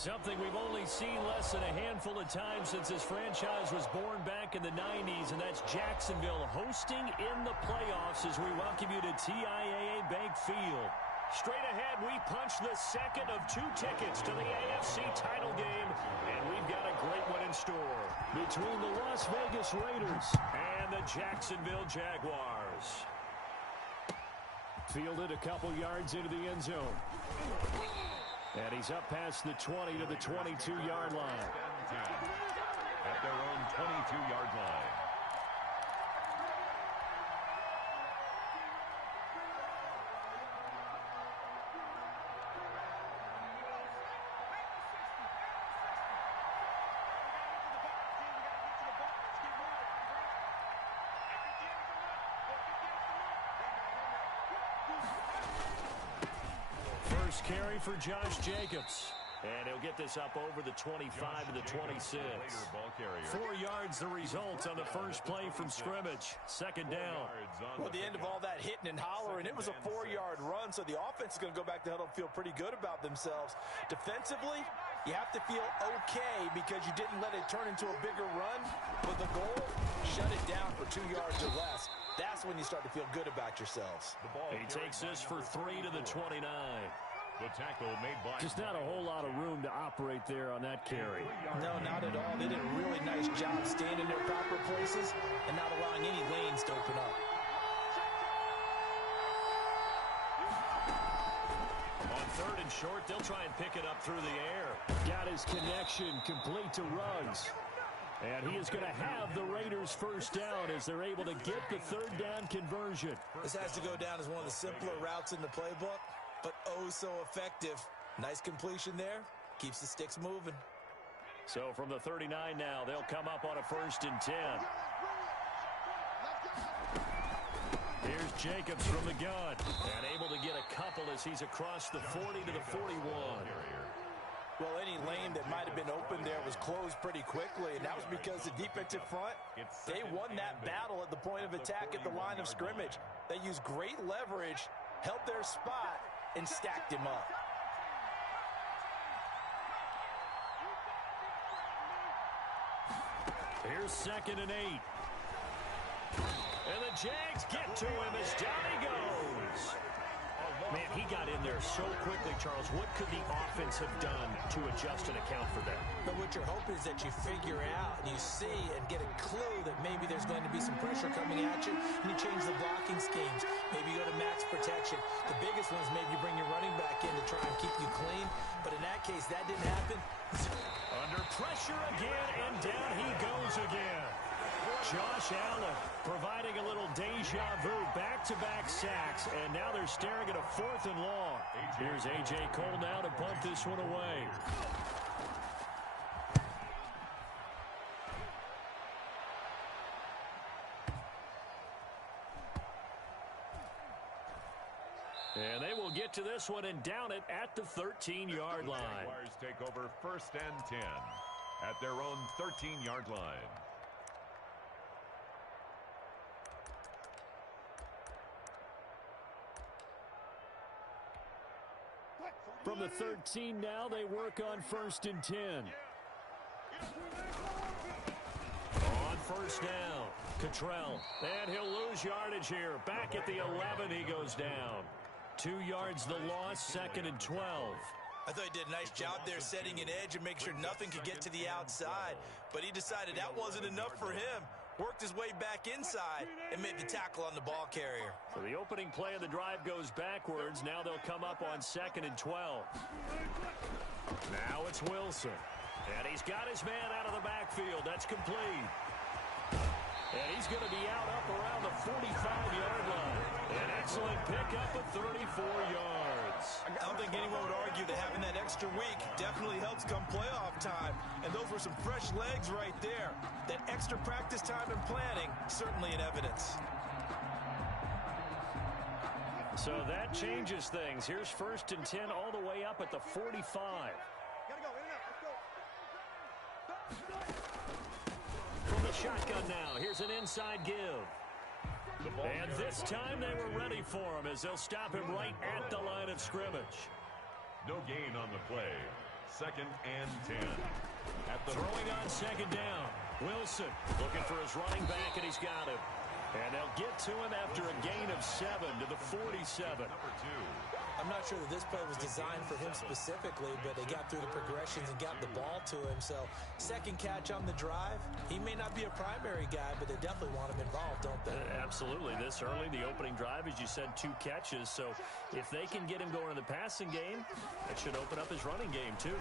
Something we've only seen less than a handful of times since this franchise was born back in the 90s, and that's Jacksonville hosting in the playoffs as we welcome you to TIAA Bank Field. Straight ahead, we punch the second of 2 tickets to the AFC title game, and we've got a great one in store between the Las Vegas Raiders and the Jacksonville Jaguars. Fielded a couple yards into the end zone. And he's up past the 20 to the 22-yard line. At their own 22-yard line. First carry for Josh Jacobs. And he'll get this up over the 25 to the 26. 4 yards the result on the first play from scrimmage. Second down. Well, at the end of all that hitting and hollering, it was a 4-yard run, so the offense is going to go back to huddle and feel pretty good about themselves. Defensively, you have to feel okay because you didn't let it turn into a bigger run. But the goal, shut it down for 2 yards or less. That's when you start to feel good about yourselves. He takes this for 3 to the 29. The tackle made by... Just not a whole lot of room to operate there on that carry. No, not at all. They did a really nice job staying in their proper places and not allowing any lanes to open up. On third and short, they'll try and pick it up through the air. Got his connection complete to Ruggs. And he is going to have the Raiders first down as they're able to get the third down conversion. This has to go down as one of the simpler routes in the playbook, but oh so effective. Nice completion there. Keeps the sticks moving. So from the 39 now, they'll come up on a 1st and 10. Here's Jacobs from the gun. And able to get a couple as he's across the 40 to the 41. Well, any lane that might have been open there was closed pretty quickly, and that was because the defensive front, they won that battle at the point of attack at the line of scrimmage. They used great leverage, held their spot, and stacked him up. Here's 2nd and 8. And the Jags get to him as down he goes. Man, he got in there so quickly, Charles. What could the offense have done to adjust and account for that? But what you're hoping is that you figure out and you see and get a clue that maybe there's going to be some pressure coming at you, and you change the blocking schemes. Maybe you go to max protection. The biggest one is maybe you bring your running back in to try and keep you clean. But in that case, that didn't happen. Under pressure again, and down he goes again. Josh Allen providing a little deja vu, back-to-back sacks, and now they're staring at a 4th and long. Here's A.J. Cole now to punt this one away. And they will get to this one and down it at the 13-yard line. Jaguars take over 1st and 10 at their own 13-yard line. From the 13 now, they work on 1st and 10. On 1st down, Cottrell. And he'll lose yardage here. Back at the 11, he goes down. 2 yards the loss, 2nd and 12. I thought he did a nice job there setting an edge and making sure nothing could get to the outside. But he decided that wasn't enough for him. Worked his way back inside and made the tackle on the ball carrier. So the opening play of the drive goes backwards. Now they'll come up on 2nd and 12. Now it's Wilson. And he's got his man out of the backfield. That's complete. And he's going to be out up around the 45-yard line. An excellent pickup of 34 yards. I don't think anyone would argue that having that extra week definitely helps come playoff time. And those were some fresh legs right there. That extra practice time and planning, certainly in evidence. So that changes things. Here's 1st and 10 all the way up at the 45. From the shotgun now, here's an inside give. And this time they were ready for him as they'll stop him right at the line of scrimmage. No gain on the play. second and 10. Throwing on second down. Wilson looking for his running back, and he's got him. And they'll get to him after a gain of 7 to the 47. Number 2. I'm not sure that this play was designed for him specifically, but they got through the progressions and got the ball to him. So second catch on the drive. He may not be a primary guy, but they definitely want him involved, don't they? Absolutely. This early, the opening drive, as you said, 2 catches. So if they can get him going in the passing game, that should open up his running game too.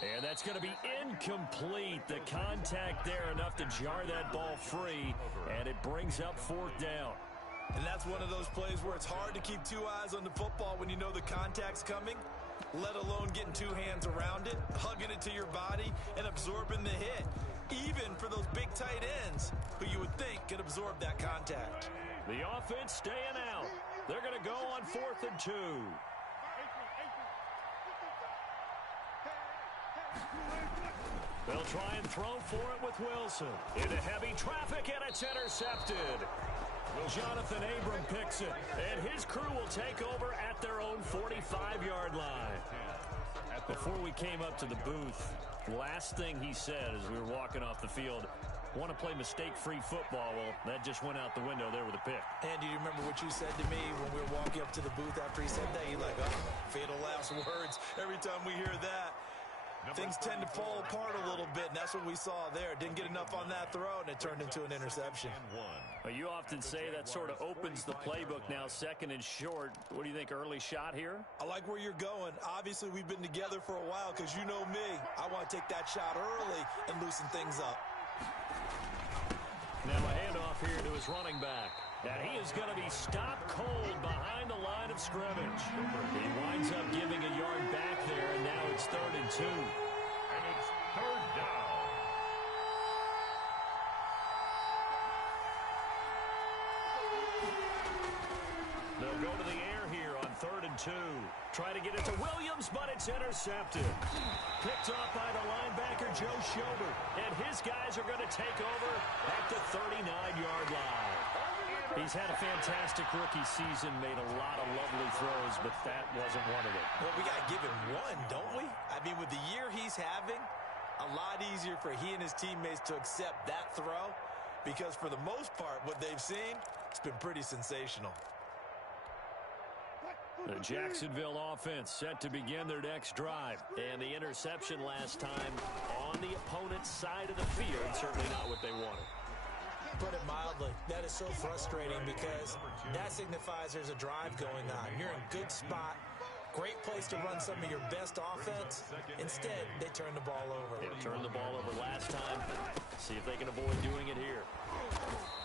And that's going to be incomplete. The contact there enough to jar that ball free, and it brings up 4th down. And that's one of those plays where it's hard to keep 2 eyes on the football when you know the contact's coming, let alone getting 2 hands around it, hugging it to your body, and absorbing the hit, even for those big tight ends who you would think could absorb that contact. The offense staying out. They're going to go on 4th and 2. They'll try and throw for it with Wilson. Into heavy traffic, and it's intercepted. Jonathan Abram picks it, and his crew will take over at their own 45-yard line. Before we came up to the booth, last thing he said as we were walking off the field, want to play mistake-free football. Well, that just went out the window there with a pick. And do you remember what you said to me when we were walking up to the booth after he said that? You're like, oh, fatal last words. Every time we hear that, things tend to fall apart a little bit, and that's what we saw there. Didn't get enough on that throw, and it turned into an interception. Well, you often say that sort of opens the playbook now, 2nd and short. What do you think, early shot here? I like where you're going. Obviously, we've been together for a while because you know me. I want to take that shot early and loosen things up. Now a handoff here to his running back. And he is going to be stopped cold behind the line of scrimmage. He winds up giving a yard back there, and now it's 3rd and 2. And it's 3rd down. They'll go to the air here on 3rd and 2. Try to get it to Williams, but it's intercepted. Picked off by the linebacker, Joe Schobert. And his guys are going to take over at the 39-yard line. He's had a fantastic rookie season, made a lot of lovely throws, but that wasn't one of them. Well, we got to give him one, don't we? I mean, with the year he's having, a lot easier for he and his teammates to accept that throw because for the most part, what they've seen, it's been pretty sensational. The Jacksonville offense set to begin their next drive. And the interception last time on the opponent's side of the field, certainly not what they wanted. Put it mildly, that is so frustrating because that signifies there's a drive going on. You're in a good spot, great place to run some of your best offense. Instead, they turn the ball over. They turned the ball over last time. See if they can avoid doing it here.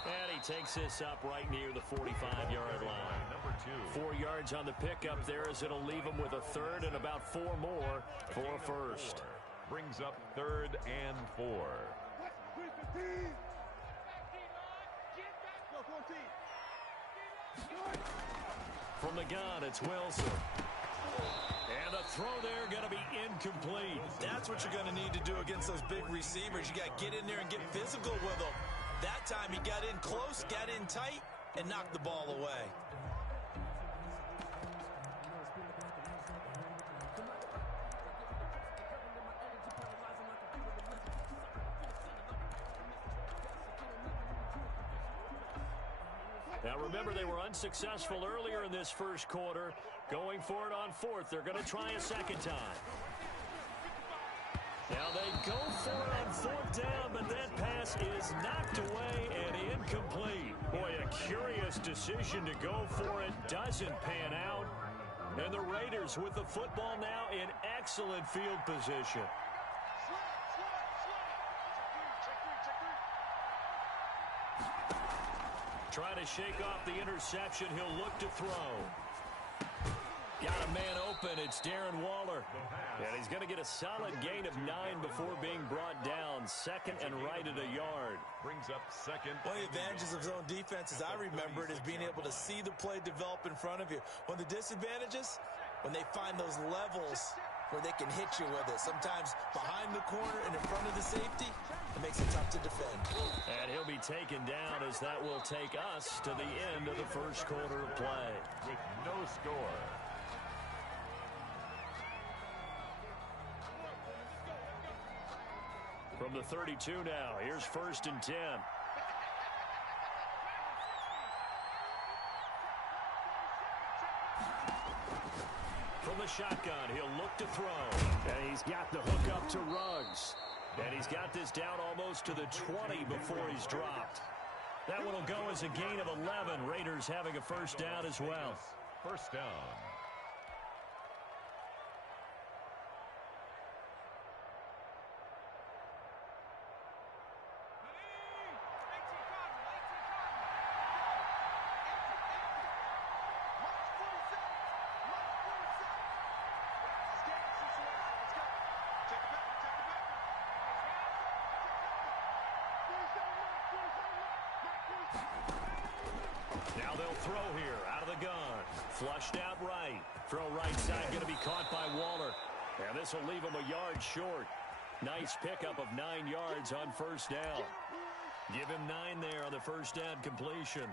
And he takes this up right near the 45-yard line. Number 2. 4 yards on the pickup there as it'll leave him with a 3rd and about 4 more for a first. Brings up 3rd and 4. From the gun, it's Wilson. And the throw there going to be incomplete. That's what you're going to need to do against those big receivers. You got to get in there and get physical with them. That time he got in close, got in tight, and knocked the ball away. Now remember, they were unsuccessful earlier in this first quarter. Going for it on 4th. They're going to try a second time. Now they go for it on 4th down, but that pass is knocked away and incomplete. Boy, a curious decision to go for it. Doesn't pan out. And the Raiders with the football now in excellent field position. Trying to shake off the interception. He'll look to throw. Got a man open. It's Darren Waller. And he's going to get a solid gain of 9 before being brought down. 2nd and right at a yard. Brings up 2nd. One of the advantages of zone defense, as I remember it, is being able to see the play develop in front of you. One of the disadvantages, when they find those levels where they can hit you with it. Sometimes behind the corner and in front of the safety, it makes it tough to defend. And he'll be taken down as that will take us to the end of the first quarter of play. With no score. From the 32 now, here's 1st and 10. From the shotgun, he'll look to throw. And he's got the hook up to Ruggs. And he's got this down almost to the 20 before he's dropped. That one will go as a gain of 11. Raiders having a 1st down as well. 1st down. Now they'll throw here out of the gun. Flushed out right. Throw right side going to be caught by Waller. And this will leave him a yard short. Nice pickup of 9 yards on 1st down. Give him 9 there on the 1st down completion.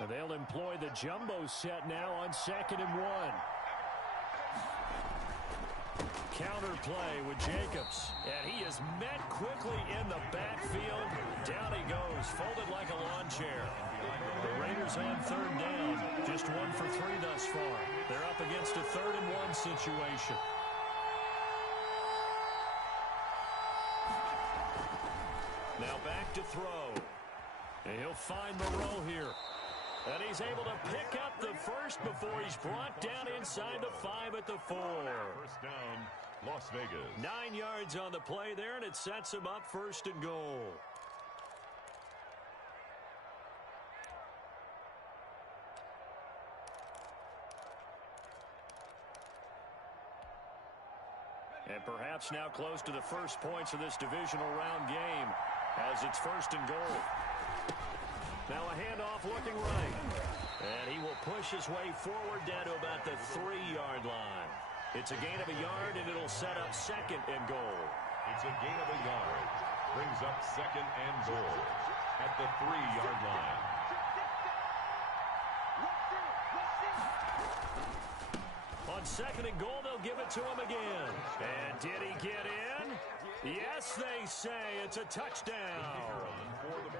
And they'll employ the jumbo set now on 2nd and 1. Counter play with Jacobs. And he is met quickly in the backfield. Down he goes, folded like a lawn chair. The Raiders on 3rd down. Just 1 for 3 thus far. They're up against a 3rd and 1 situation. Now back to throw. And he'll find Moreau here. And he's able to pick up the 1st before he's brought down inside the 5 at the 4. 1st down, Las Vegas. 9 yards on the play there, and it sets him up 1st and goal. And perhaps now close to the first points of this divisional round game as it's 1st and goal. Now a handoff looking right. And he will push his way forward down to about the 3-yard line. It's a gain of a yard, and it'll set up 2nd and goal. It's a gain of a yard. Brings up 2nd and goal at the 3-yard line. On 2nd and goal, they'll give it to him again. And did he get in? Yes, they say it's a touchdown.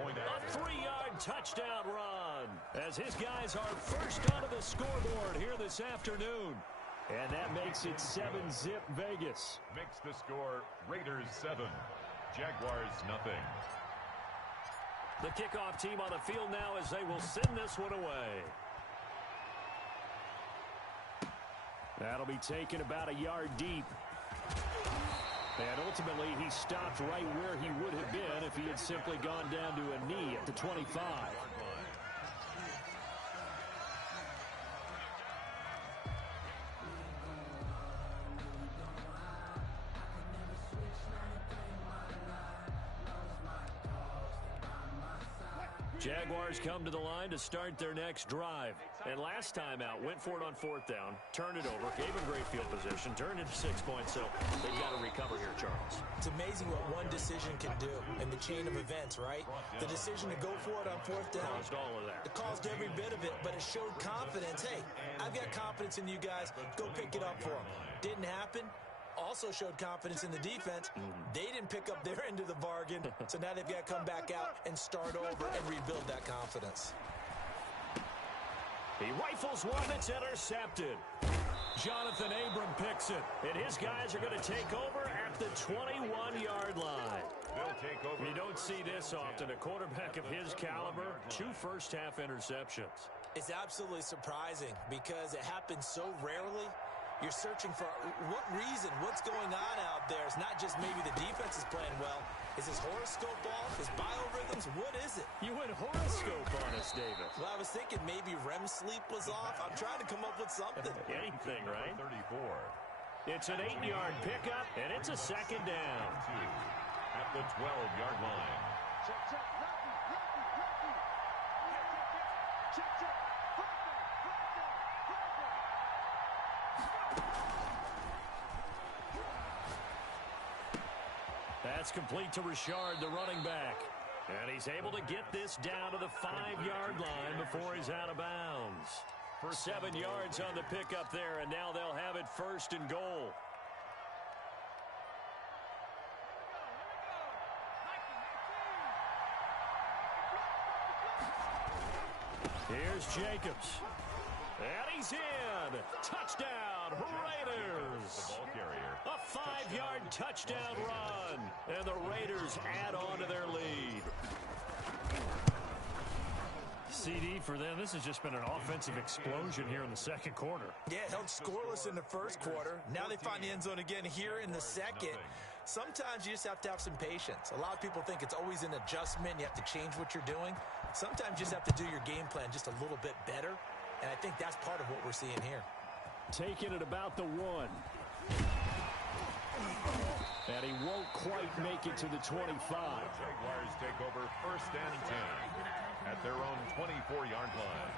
A 3-yard touchdown run as his guys are first onto the scoreboard here this afternoon. And that makes it 7-zip Vegas. Makes the score Raiders 7, Jaguars nothing. The kickoff team on the field now as they will send this one away. That'll be taken about a yard deep. And ultimately, he stopped right where he would have been if he had simply gone down to a knee at the 25. Jaguars come to the line to start their next drive. And last time out, went for it on 4th down, turned it over, gave him great field position, turned into 6 points, so they've got to recover here, Charles. It's amazing what one decision can do in the chain of events, right? The decision to go for it on 4th down. Caused all of that. It caused every bit of it, but it showed confidence. Hey, I've got confidence in you guys. Go pick it up for them. Didn't happen. Also showed confidence in the defense. They didn't pick up their end of the bargain, so now they've got to come back out and start over and rebuild that confidence. He rifles one that's intercepted. Jonathan Abram picks it, and his guys are going to take over at the 21-yard line. They'll take over. You don't see this often. A quarterback of his caliber, 2 first-half interceptions. It's absolutely surprising because it happens so rarely. You're searching for what reason, what's going on out there. It's not just maybe the defense is playing well. Is his horoscope off? His biorhythms? What is it? You went horoscope on us, David. Well, I was thinking maybe REM sleep was off. I'm trying to come up with something. Anything, right? 34. It's an 8-yard pickup, and it's a 2nd down. At the 12-yard line. That's complete to Richard, the running back. And he's able to get this down to the 5-yard line before he's out of bounds. For 7 yards on the pickup there, and now they'll have it 1st and goal. Here's Jacobs. And he's in. Touchdown, Raiders. The ball carrier. A 5-yard touchdown run. And the Raiders add on to their lead. CD for them. This has just been an offensive explosion here in the second quarter. Yeah, held scoreless in the first quarter. Now they find the end zone again here in the second. Sometimes you just have to have some patience. A lot of people think it's always an adjustment. You have to change what you're doing. Sometimes you just have to do your game plan just a little bit better. And I think that's part of what we're seeing here. Taking it about the 1. And he won't quite make it to the 25. Jaguars take over 1st and 10 at their own 24-yard line.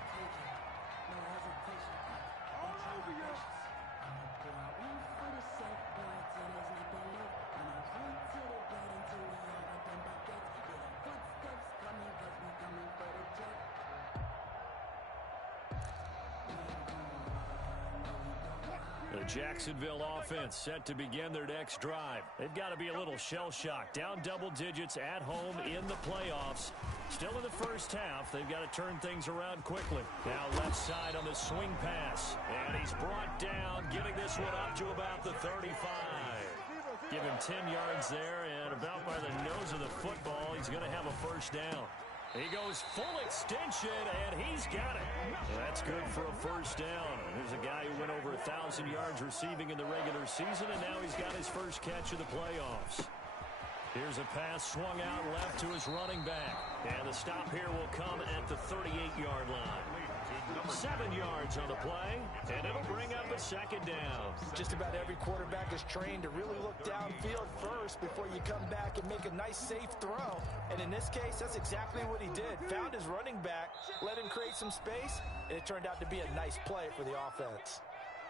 The Jacksonville offense set to begin their next drive. They've got to be a little shell-shocked. Down double digits at home in the playoffs. Still in the first half. They've got to turn things around quickly. Now left side on the swing pass. And he's brought down, getting this one up to about the 35. Give him 10 yards there, and about by the nose of the football, he's going to have a first down. He goes full extension, and he's got it. That's good for a first down. There's a guy who went over 1,000 yards receiving in the regular season, and now he's got his first catch of the playoffs. Here's a pass swung out left to his running back. And the stop here will come at the 38-yard line. 7 yards on the play, and it'll bring up a second down. Just about every quarterback is trained to really look downfield first before you come back and make a nice, safe throw. And in this case, that's exactly what he did. Found his running back, let him create some space, and it turned out to be a nice play for the offense.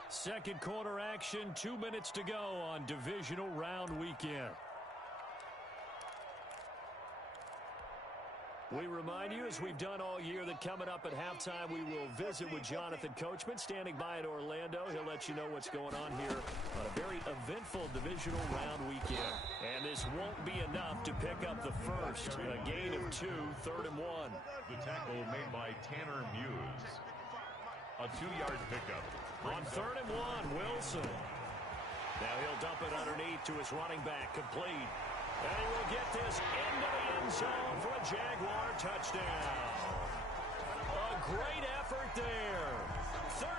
Second quarter action, 2 minutes to go on Divisional Round Weekend. We remind you, as we've done all year, that coming up at halftime, we will visit with Jonathan Coachman, standing by in Orlando. He'll let you know what's going on here on a very eventful Divisional Round Weekend. And this won't be enough to pick up the first. A gain of 2, 3rd and 1. The tackle made by Tanner Muse. A 2-yard pickup. On 3rd and 1, Wilson. Now he'll dump it underneath to his running back, complete. And he will get this into the end zone for a Jaguar touchdown. A great effort there.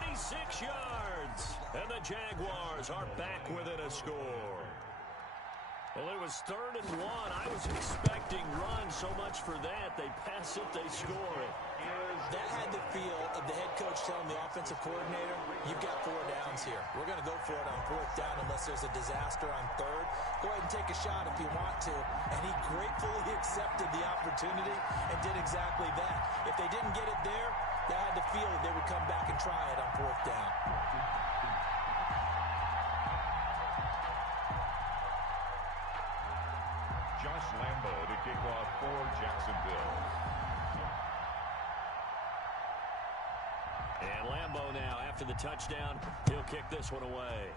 36 yards. And the Jaguars are back within a score. Well, it was 3rd and 1. I was expecting runs so much for that. They pass it, they score it. That had the feel of the head coach telling the offensive coordinator, you've got 4 downs here. We're going to go for it on 4th down unless there's a disaster on 3rd. Go ahead and take a shot if you want to. And he gratefully accepted the opportunity and did exactly that. If they didn't get it there, they had the feel that they would come back and try it on 4th down. Josh Lambo to kick off for Jacksonville. And Lambo now, after the touchdown, he'll kick this one away.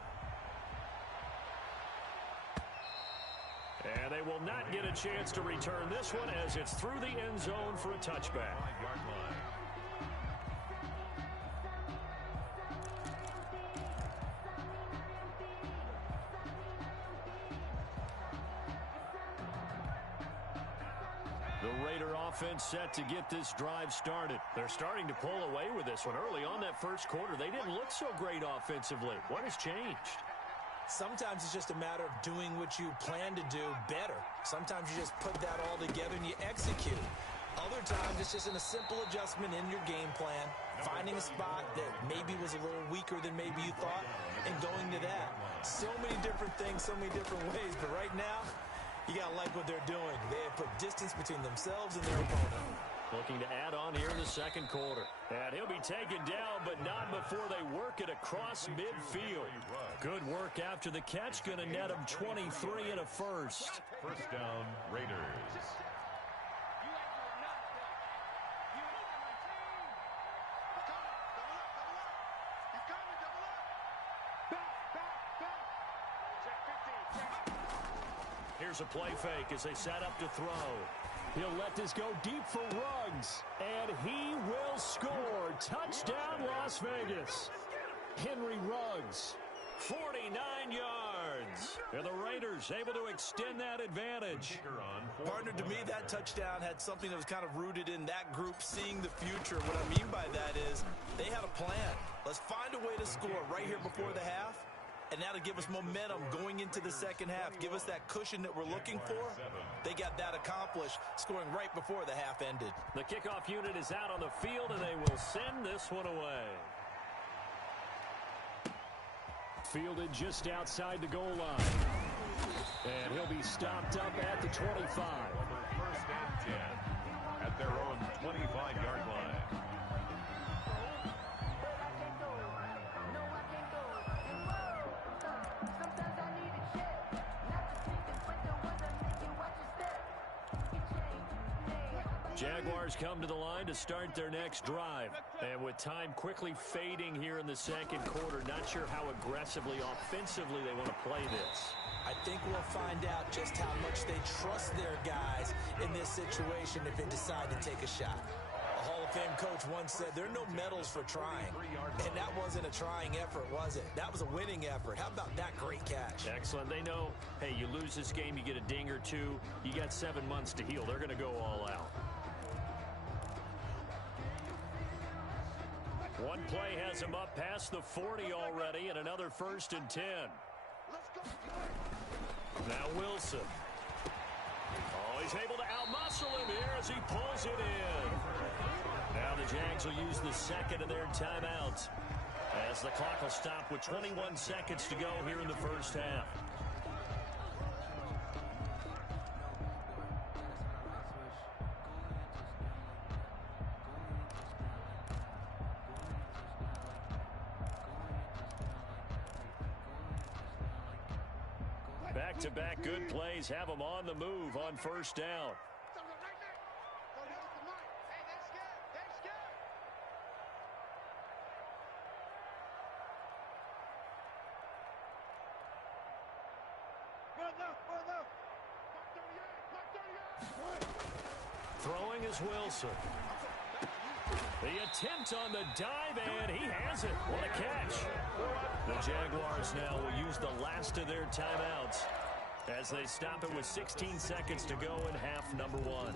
And they will not get a chance to return this one as it's through the end zone for a touchback. 5-yard line. The Raider offense set to get this drive started. They're starting to pull away with this one. Early on that first quarter, they didn't look so great offensively. What has changed? Sometimes it's just a matter of doing what you plan to do better. Sometimes you just put that all together and you execute. Other times it's just a simple adjustment in your game plan, finding a spot that maybe was a little weaker than maybe you thought, and going to that. So many different things, so many different ways, but right now, you got to like what they're doing. They have put distance between themselves and their opponent. Looking to add on here in the second quarter. And he'll be taken down, but not before they work it across midfield. Good work after the catch. Going to net him 23 and a first. First down, Raiders. Here's a play fake as they set up to throw. He'll let this go deep for Ruggs, and he will score. Touchdown, Las Vegas. Henry Ruggs, 49 yards. And the Raiders able to extend that advantage. Partner, to me, that touchdown had something that was kind of rooted in that group seeing the future. What I mean by that is they had a plan. Let's find a way to score right here before the half. And that'll give us momentum going into the second half. Give us that cushion that we're looking for. They got that accomplished, scoring right before the half ended. The kickoff unit is out on the field, and they will send this one away. Fielded just outside the goal line. And he'll be stopped up at the 25. First and 10 at their own 25-yard line. Jaguars come to the line to start their next drive. And with time quickly fading here in the second quarter, not sure how aggressively, offensively they want to play this. I think we'll find out just how much they trust their guys in this situation if they decide to take a shot. A Hall of Fame coach once said there are no medals for trying. And that wasn't a trying effort, was it? That was a winning effort. How about that great catch? Excellent. They know, hey, you lose this game, you get a ding or two, you got 7 months to heal. They're going to go all out. One play has him up past the 40 already, and another 1st and 10. Now Wilson. Oh, he's able to outmuscle him here as he pulls it in. Now the Jags will use the second of their timeouts as the clock will stop with 21 seconds to go here in the first half. Back-to-back good plays have them on the move on first down. Throwing is Wilson. The attempt on the dive, and he has it. What a catch. The Jaguars now will use the last of their timeouts as they stop it with 16 seconds to go in half number one.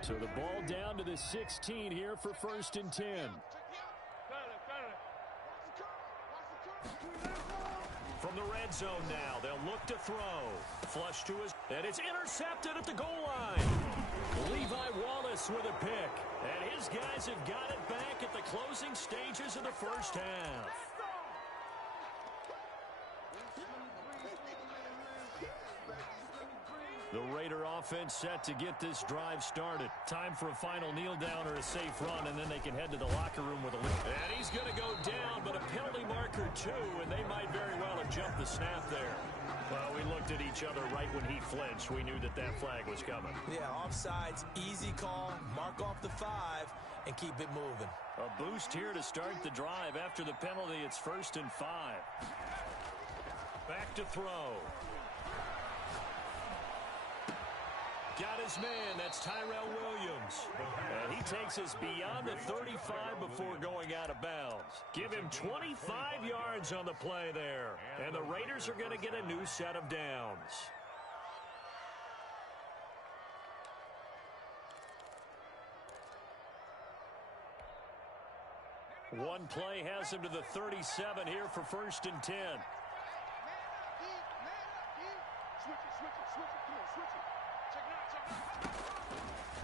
So the ball down to the 16 here for 1st and 10. From the red zone now, they'll look to throw. Flush to his, and it's intercepted at the goal line. Levi Wallace with a pick, and his guys have got it back at the closing stages of the first half. The Raider offense set to get this drive started. Time for a final kneel down or a safe run, and then they can head to the locker room with a lead. And he's going to go down, but a penalty marker too, and they might very well have jumped the snap there. Well, we looked at each other right when he flinched. We knew that that flag was coming. Yeah, offsides, easy call, mark off the 5, and keep it moving. A boost here to start the drive. After the penalty, it's 1st and 5. Back to throw. Got his man. That's Tyrell Williams. And he takes us beyond the 35 before going out of bounds. Give him 25 yards on the play there. And the Raiders are going to get a new set of downs. One play has him to the 37 here for 1st and 10.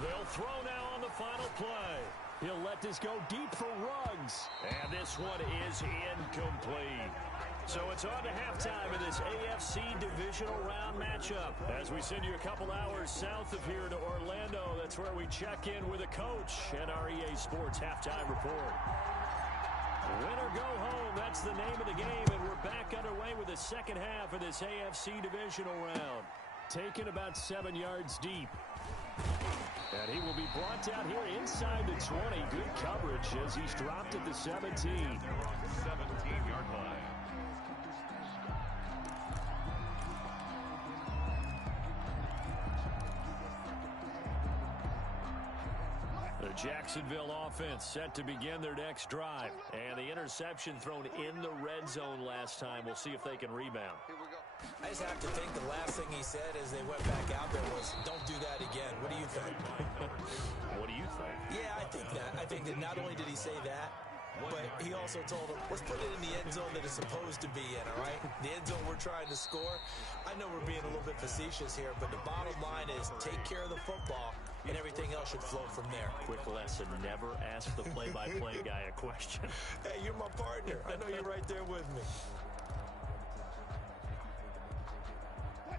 They'll throw now on the final play. He'll let this go deep for Ruggs. And this one is incomplete. So it's on to halftime in this AFC Divisional Round matchup. As we send you a couple hours south of here to Orlando, that's where we check in with a coach and our EA Sports Halftime Report. Win or go home, that's the name of the game, and we're back underway with the second half of this AFC Divisional Round. Taken about 7 yards deep. And he will be brought down here inside the 20. Good coverage as he's dropped at the 17. 17-yard line. The Jacksonville offense set to begin their next drive. And the interception thrown in the red zone last time. We'll see if they can rebound. I just have to think the last thing he said as they went back out there was, don't do that again. What do you think? What do you think? Yeah, I think that. I think that not only did he say that, but he also told him, let's put it in the end zone that it's supposed to be in, all right? The end zone we're trying to score. I know we're being a little bit facetious here, but the bottom line is take care of the football, and everything else should flow from there. Quick lesson, never ask the play-by-play guy a question. Hey, you're my partner. I know you're right there with me.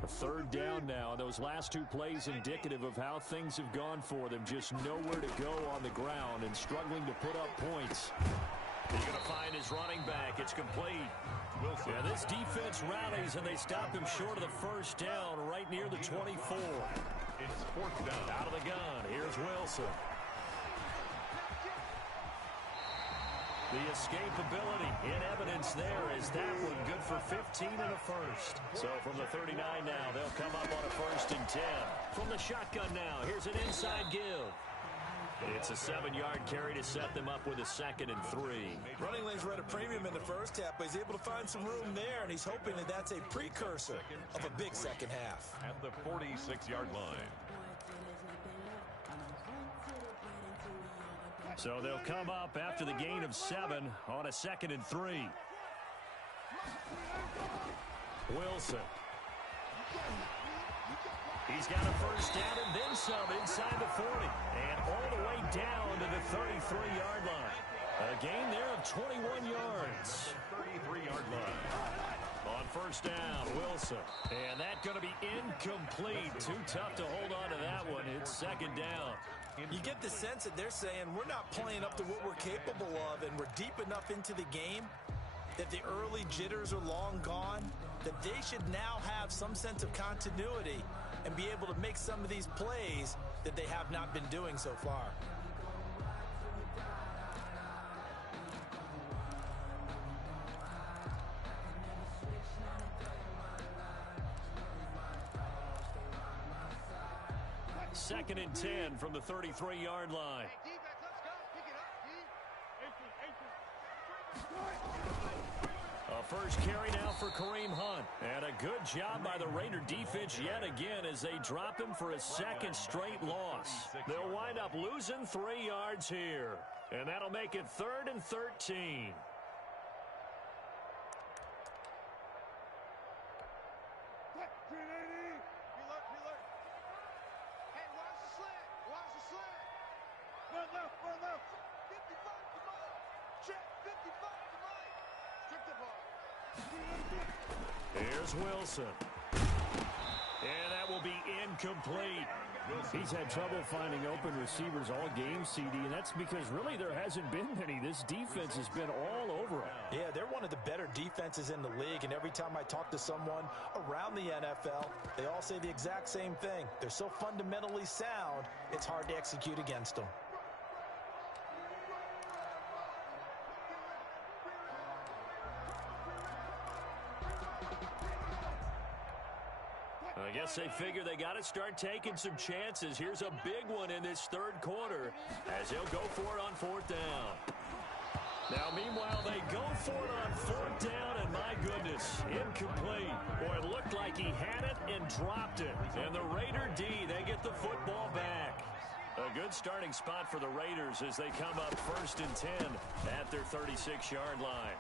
A third down now. Those last two plays indicative of how things have gone for them. Just nowhere to go on the ground and struggling to put up points. He's going to find his running back. It's complete. Wilson. Yeah, this defense rallies, and they stop him short of the first down right near the 24. It's fourth down. Out of the gun. Here's Wilson. The escapability in evidence there is that one good for 15 and a first. So from the 39 now, they'll come up on a 1st and 10. From the shotgun now, here's an inside give. It's a 7-yard carry to set them up with a 2nd and 3. Running lanes were at a premium in the first half, but he's able to find some room there, and he's hoping that that's a precursor of a big second half. At the 46-yard line. So they'll come up after the gain of 7 on a 2nd and 3. Wilson. He's got a first down and then some inside the 40. And all the way down to the 33-yard line. A gain there of 21 yards. 33-yard line. On first down, Wilson. And that's going to be incomplete. Too tough to hold on to that one. It's 2nd down. You get the sense that they're saying we're not playing up to what we're capable of, and we're deep enough into the game that the early jitters are long gone, that they should now have some sense of continuity and be able to make some of these plays that they have not been doing so far. Second and 10 from the 33-yard line. A first carry now for Kareem Hunt. And a good job by the Raider defense yet again as they drop him for a 2nd straight loss. They'll wind up losing 3 yards here. And that'll make it 3rd and 13. Here's Wilson. And that will be incomplete. He's had trouble finding open receivers all game, CD, and that's because really there hasn't been many. This defense has been all over them. Yeah, they're one of the better defenses in the league, and every time I talk to someone around the NFL, they all say the exact same thing. They're so fundamentally sound, it's hard to execute against them. I guess they figure they got to start taking some chances. Here's a big one in this 3rd quarter as he'll go for it on 4th down. Now, meanwhile, they go for it on 4th down, and my goodness, incomplete. Boy, it looked like he had it and dropped it. And the Raider D, they get the football back. A good starting spot for the Raiders as they come up 1st and 10 at their 36-yard line.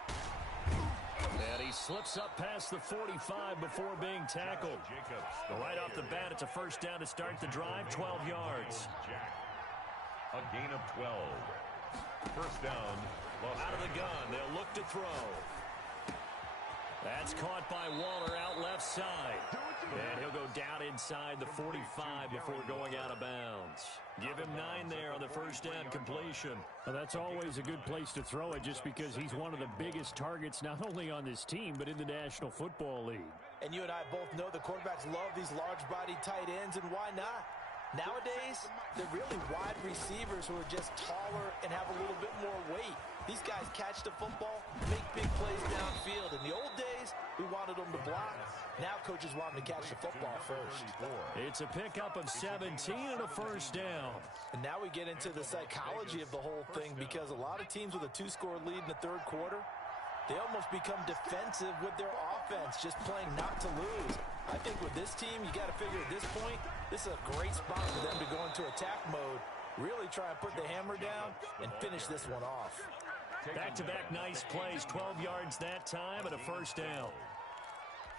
And he slips up past the 45 before being tackled. Right off the bat, it's a first down to start the drive, 12 yards. A gain of 12. First down. Out of the gun, they'll look to throw. That's caught by Waller out left side. And he'll go down inside the 45 before going out of bounds. Give him 9 there on the first down completion. Well, that's always a good place to throw it just because he's one of the biggest targets not only on this team but in the National Football League. And you and I both know the quarterbacks love these large-body tight ends, and why not? Nowadays, they're really wide receivers who are just taller and have a little bit more weight. These guys catch the football, make big plays downfield. In the old days, we wanted them to block. Now Coach coaches want him to catch the football first. It's a pickup of 17 and a first down. And now we get into the psychology of the whole thing, because a lot of teams with a 2-score lead in the third quarter, they almost become defensive with their offense, just playing not to lose. I think with this team, you got to figure at this point, this is a great spot for them to go into attack mode, really try and put the hammer down and finish this one off. Back-to-back nice plays, 12 yards that time and a first down.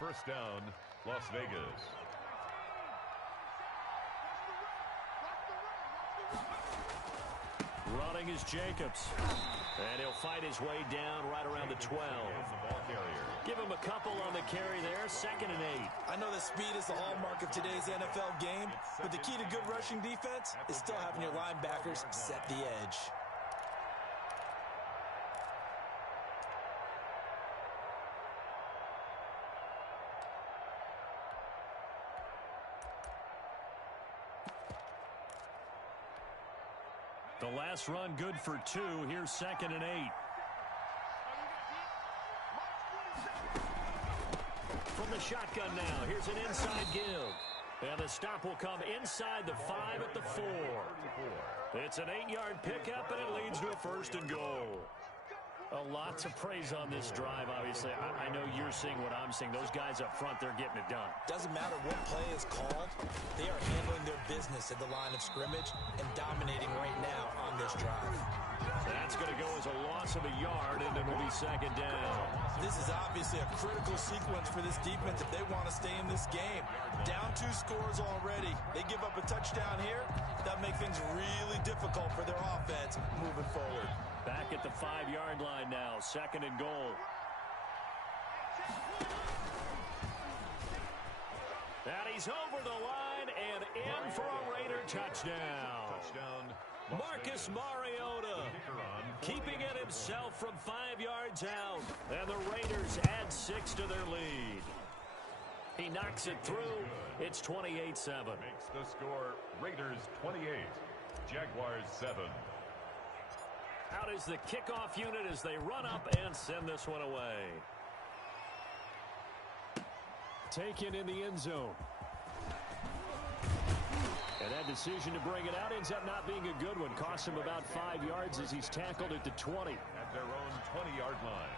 First down, Las Vegas. Running is Jacobs. And he'll fight his way down right around the 12. Give him a couple on the carry there, 2nd and 8. I know that speed is the hallmark of today's NFL game, but the key to good rushing defense is still having your linebackers set the edge. The last run good for 2. Here's 2nd and 8. From the shotgun now, here's an inside give. And the stop will come inside the 5 at the 4. It's an 8-yard pickup, and it leads to a 1st and goal. A lot to praise on this drive, obviously. I know you're seeing what I'm seeing. Those guys up front, they're getting it done. Doesn't matter what play is called. They are handling their business at the line of scrimmage and dominating right now on this drive. That's going to go as a loss of a yard, and it'll be 2nd down. This is obviously a critical sequence for this defense if they want to stay in this game. Down 2 scores already. They give up a touchdown here. That makes things really difficult for their offense moving forward. Back at the 5-yard line now, 2nd and goal. And he's over the line and in for a Raider touchdown. Marcus Mariota keeping it himself from 5 yards out. And the Raiders add 6 to their lead. He knocks it through. It's 28-7. Makes the score Raiders 28, Jaguars 7. Out is the kickoff unit as they run up and send this one away. Taken in the end zone. And that decision to bring it out ends up not being a good one. Costs him about 5 yards as he's tackled at the 20. At their own 20-yard line.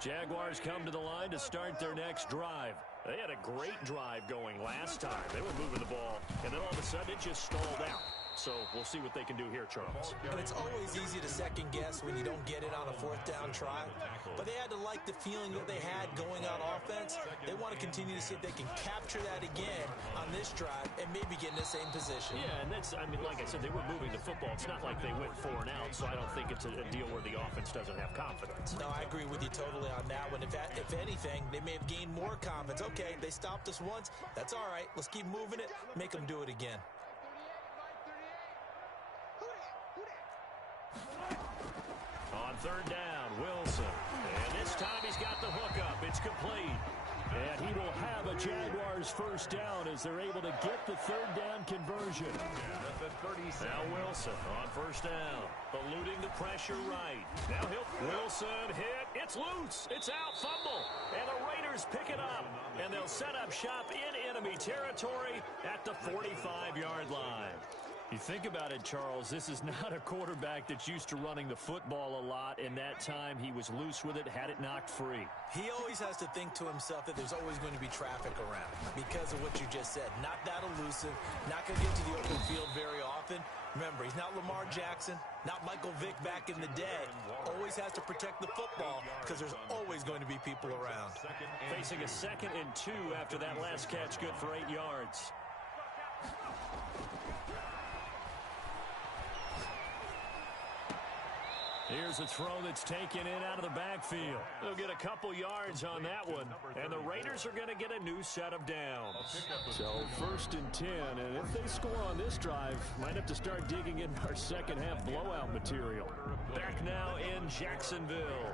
Jaguars come to the line to start their next drive. They had a great drive going last time. They were moving the ball, and then all of a sudden it just stalled out. So we'll see what they can do here, Charles. And it's always easy to second guess when you don't get it on a 4th down try. But they had to like the feeling that they had going on offense. They want to continue to see if they can capture that again on this drive and maybe get in the same position. Yeah, and that's, I mean, like I said, they were moving the football. It's not like they went 4 and out, so I don't think it's a deal where the offense doesn't have confidence. No, I agree with you totally on that one. If anything, they may have gained more confidence. Okay, they stopped us once. That's all right. Let's keep moving it. Make them do it again. On 3rd down, Wilson. And this time he's got the hookup. It's complete. And he will have a Jaguars 1st down as they're able to get the 3rd down conversion. Now Wilson on 1st down. Eluding the pressure right. Now Wilson hit. It's loose. It's out. Fumble. And the Raiders pick it up. And they'll set up shop in enemy territory at the 45-yard line. You think about it, Charles, this is not a quarterback that's used to running the football a lot, and that time he was loose with it, had it knocked free. He always has to think to himself that there's always going to be traffic around because of what you just said. Not that elusive, not going to get to the open field very often. Remember, he's not Lamar Jackson, not Michael Vick back in the day. Always has to protect the football because there's always going to be people around. Facing a 2nd and 2 after that last catch, good for 8 yards. Here's a throw that's taken in out of the backfield. They'll get a couple yards on that one, and the Raiders are going to get a new set of downs. So 1st and 10, and if they score on this drive, might have to start digging in our second half blowout material. Back now in Jacksonville.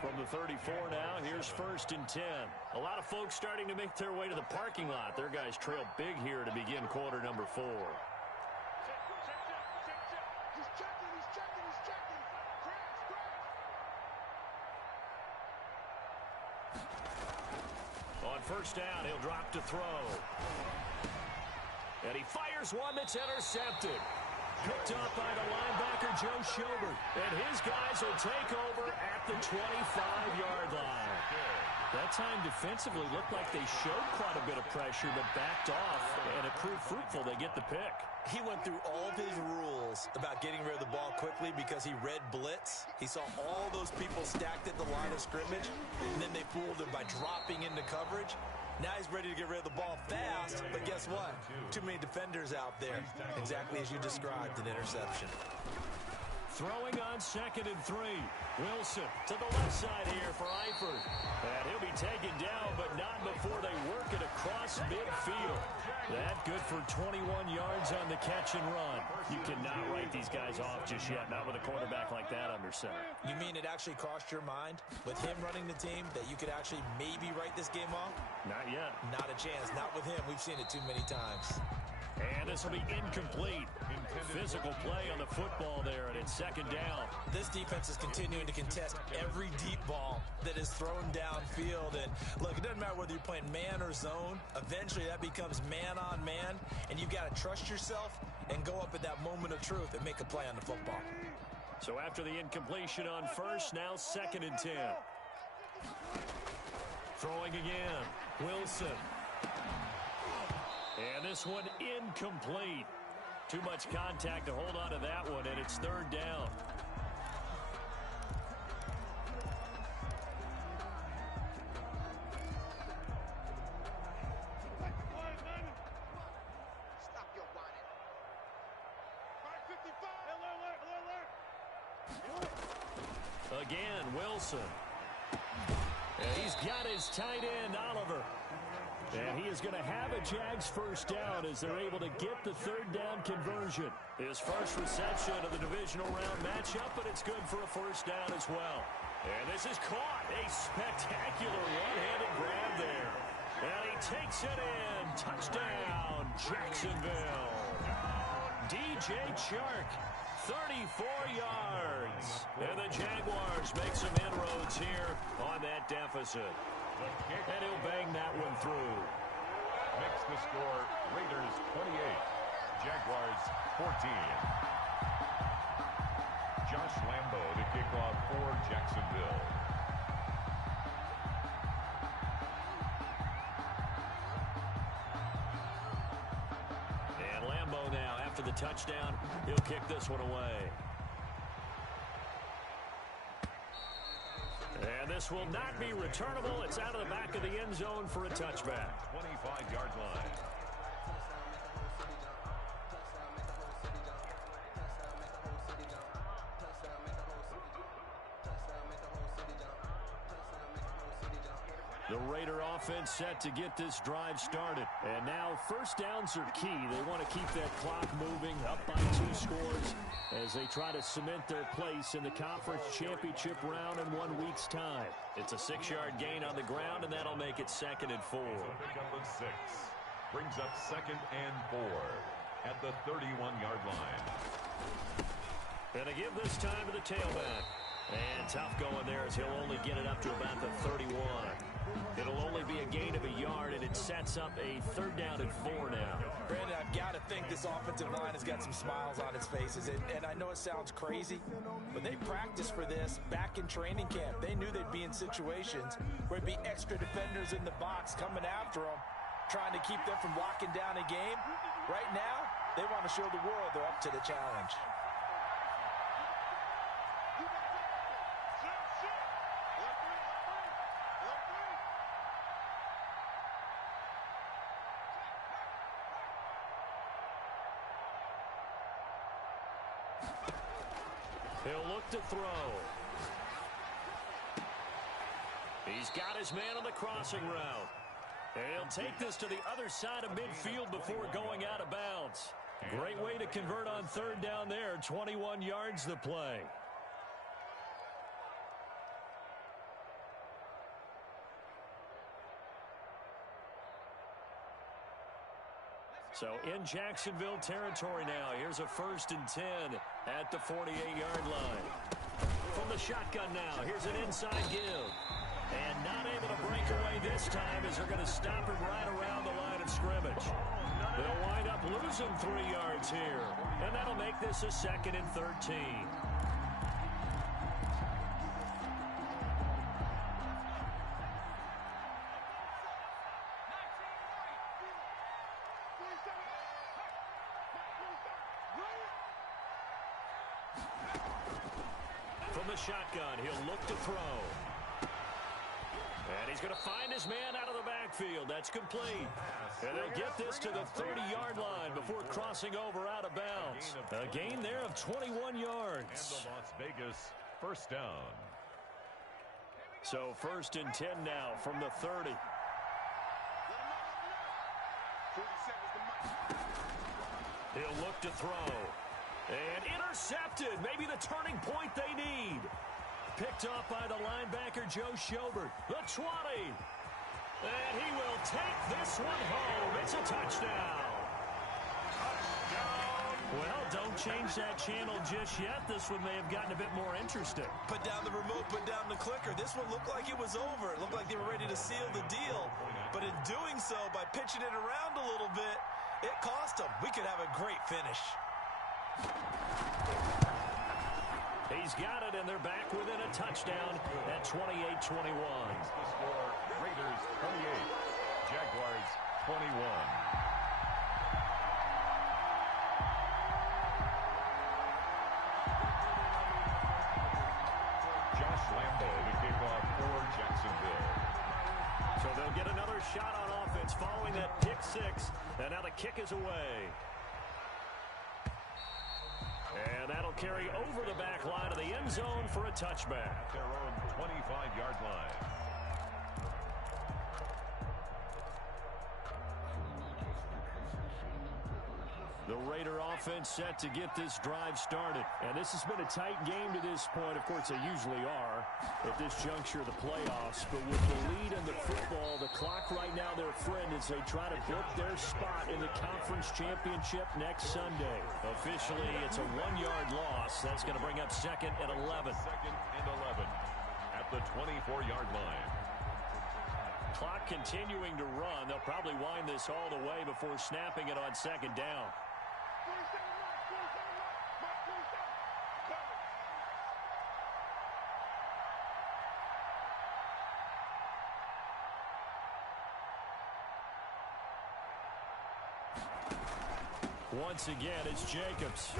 From the 34 now, here's 1st and 10. A lot of folks starting to make their way to the parking lot. Their guys trail big here to begin quarter number 4. On 1st down, he'll drop to throw. And he fires one that's intercepted. Picked up by the linebacker, Joe Schobert. And his guys will take over at the 25-yard line. That time defensively looked like they showed quite a bit of pressure but backed off, and it proved fruitful. They get the pick. He went through all of his rules about getting rid of the ball quickly because he read blitz. He saw all those people stacked at the line of scrimmage, and then they fooled him by dropping into coverage. Now he's ready to get rid of the ball fast, but guess what? Too many defenders out there. Exactly as you described, an interception. Throwing on 2nd and 3. Wilson to the left side here for Eifert. And he'll be taken down, but not before they work it across midfield. That good for 21 yards on the catch and run. You cannot write these guys off just yet, not with a quarterback like that under center. You mean it actually crossed your mind with him running the team that you could actually maybe write this game off? Not yet. Not a chance. Not with him. We've seen it too many times. And this will be incomplete. Physical play on the football there, and it's 2nd down. This defense is continuing to contest every deep ball that is thrown downfield. And look, it doesn't matter whether you're playing man or zone. Eventually that becomes man on man, and you've got to trust yourself and go up at that moment of truth and make a play on the football. So after the incompletion on 1st, now 2nd and 10. Throwing again. Wilson. And this one incomplete. Too much contact to hold on to that one, and it's 3rd down. Again, Wilson. And he's got his tight end, Oliver. And he is going to have a Jags 1st down as they're able to get the 3rd down conversion. His first reception of the divisional round matchup, but it's good for a 1st down as well. And this is caught. A spectacular one-handed grab there. And he takes it in. Touchdown, Jacksonville. DJ Chark, 34 yards. And the Jaguars make some inroads here on that deficit. And he'll bang that one through. Makes the score Raiders 28, Jaguars 14. Josh Lambo to kick off for Jacksonville. And Lambo now, after the touchdown, he'll kick this one away. And this will not be returnable. It's out of the back of the end zone for a touchback. 25-yard line. The Raider offense set to get this drive started. And now 1st downs are key. They want to keep that clock moving up by 2 scores as they try to cement their place in the conference championship round in 1 week's time. It's a 6-yard gain on the ground, and that'll make it 2nd and 4. Pickup of 6. Brings up 2nd and 4 at the 31-yard line. And they give this time to the tailback. And tough going there as he'll only get it up to about the 31. It'll only be a gain of a yard, and it sets up a 3rd down and 4 now. Brandon, I've got to think this offensive line has got some smiles on its faces. And I know it sounds crazy, but they practiced for this back in training camp. They knew they'd be in situations where there'd be extra defenders in the box coming after them, trying to keep them from locking down a game. Right now, they want to show the world they're up to the challenge. He'll look to throw. He's got his man on the crossing route. And he'll take this to the other side of midfield before going out of bounds. Great way to convert on third down there. 21 yards to play. So in Jacksonville territory now. Here's a 1st and 10 at the 48-yard line. From the shotgun now, here's an inside give. And not able to break away this time as they're going to stop him right around the line of scrimmage. They'll wind up losing 3 yards here. And that'll make this a 2nd and 13. From the shotgun, he'll look to throw. And he's going to find his man out of the backfield. That's complete. And they'll get this to the 30-yard line before crossing over out of bounds. A gain there of 21 yards. And the Las Vegas first down. So 1st and 10 now from the 30. He'll look to throw. And intercepted. Maybe the turning point they need. Picked off by the linebacker, Joe Schobert. The 20. And he will take this one home. It's a touchdown. Touchdown. Well, don't change that channel just yet. This one may have gotten a bit more interesting. Put down the remote, put down the clicker. This one looked like it was over. It looked like they were ready to seal the deal. But in doing so, by pitching it around a little bit, it cost them. We could have a great finish. He's got it, and they're back within a touchdown at 28-21. The score, Raiders 28, Jaguars 21. Josh Lambo to kick off for Jacksonville. So they'll get another shot on offense following that pick six, and now the kick is away. And that'll carry over the back line of the end zone for a touchback. At their own 25-yard line. The Raider offense set to get this drive started. And this has been a tight game to this point. Of course, they usually are at this juncture of the playoffs. But with the lead in the football, the clock right now, their friend, as they try to book their spot in the conference championship next Sunday. Officially, it's a 1-yard loss. That's going to bring up 2nd and 11. 2nd and 11 at the 24-yard line. Clock continuing to run. They'll probably wind this all the way before snapping it on 2nd down. Once again, it's Jacobs.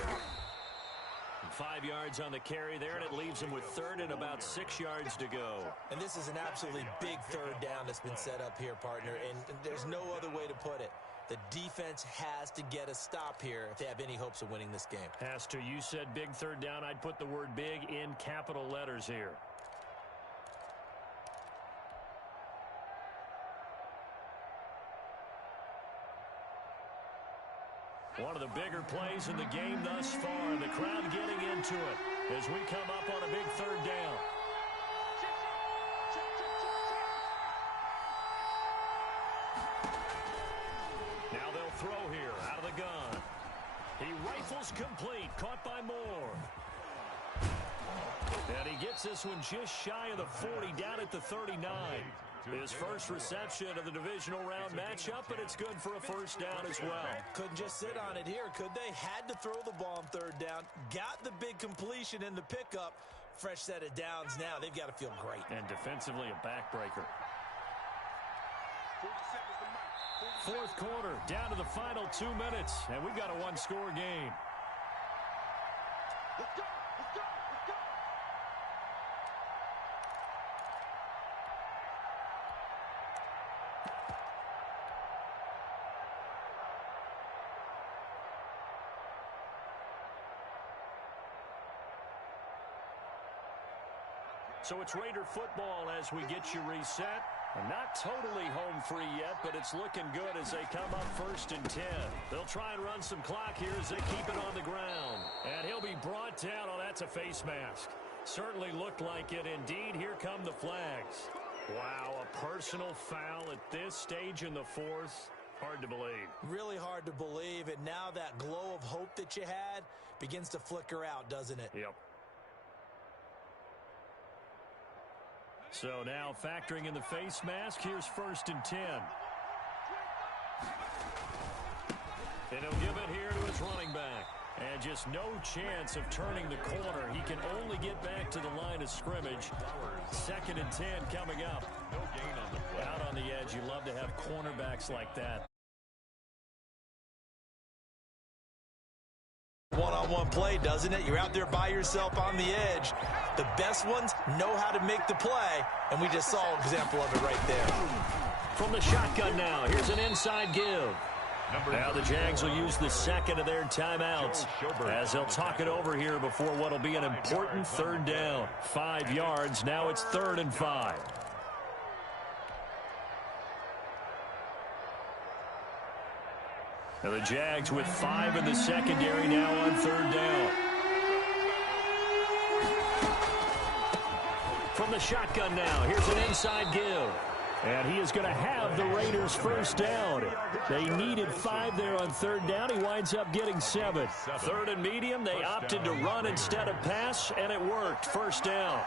5 yards on the carry there, and it leaves him with 3rd and about 6 yards to go. And this is an absolutely big 3rd down that's been set up here, partner, and there's no other way to put it. The defense has to get a stop here if they have any hopes of winning this game. Has to. You said big 3rd down. I'd put the word big in capital letters here. One of the bigger plays in the game thus far. The crowd getting into it as we come up on a big 3rd down. Now they'll throw here out of the gun. He rifles complete. Caught by Moore. And he gets this one just shy of the 40, down at the 39. His first reception of the divisional round matchup, but it's good for a 1st down as well. Couldn't just sit on it here, could they? Had to throw the ball on 3rd down. Got the big completion in the pickup. Fresh set of downs now. They've got to feel great. And defensively, a backbreaker. 4th quarter, down to the final 2 minutes, and we've got a 1-score game. Let's go! Let's go! Let's go! So it's Raider football as we get you reset. And not totally home free yet, but it's looking good as they come up 1st and 10. They'll try and run some clock here as they keep it on the ground. And he'll be brought down. Oh, that's a face mask. Certainly looked like it. Indeed, here come the flags. Wow, a personal foul at this stage in the 4th. Hard to believe. Really hard to believe. And now that glow of hope that you had begins to flicker out, doesn't it? Yep. So now factoring in the face mask, here's 1st and 10. And he'll give it here to his running back. And just no chance of turning the corner. He can only get back to the line of scrimmage. 2nd and 10 coming up. No gain on the play. Out on the edge. You love to have cornerbacks like that. One-on-one play, doesn't it? You're out there by yourself on the edge. The best ones know how to make the play, and we just saw an example of it right there. From the shotgun now, here's an inside give. Now the Jags will use the 2nd of their timeouts as they'll talk it over here before what will be an important 3rd down. 5 yards, now it's 3rd and 5. Now the Jags with 5 in the secondary now on 3rd down. From the shotgun now, here's an inside give. And he is going to have the Raiders 1st down. They needed 5 there on 3rd down. He winds up getting 7. 3rd and medium, they opted to run instead of pass, and it worked. 1st down.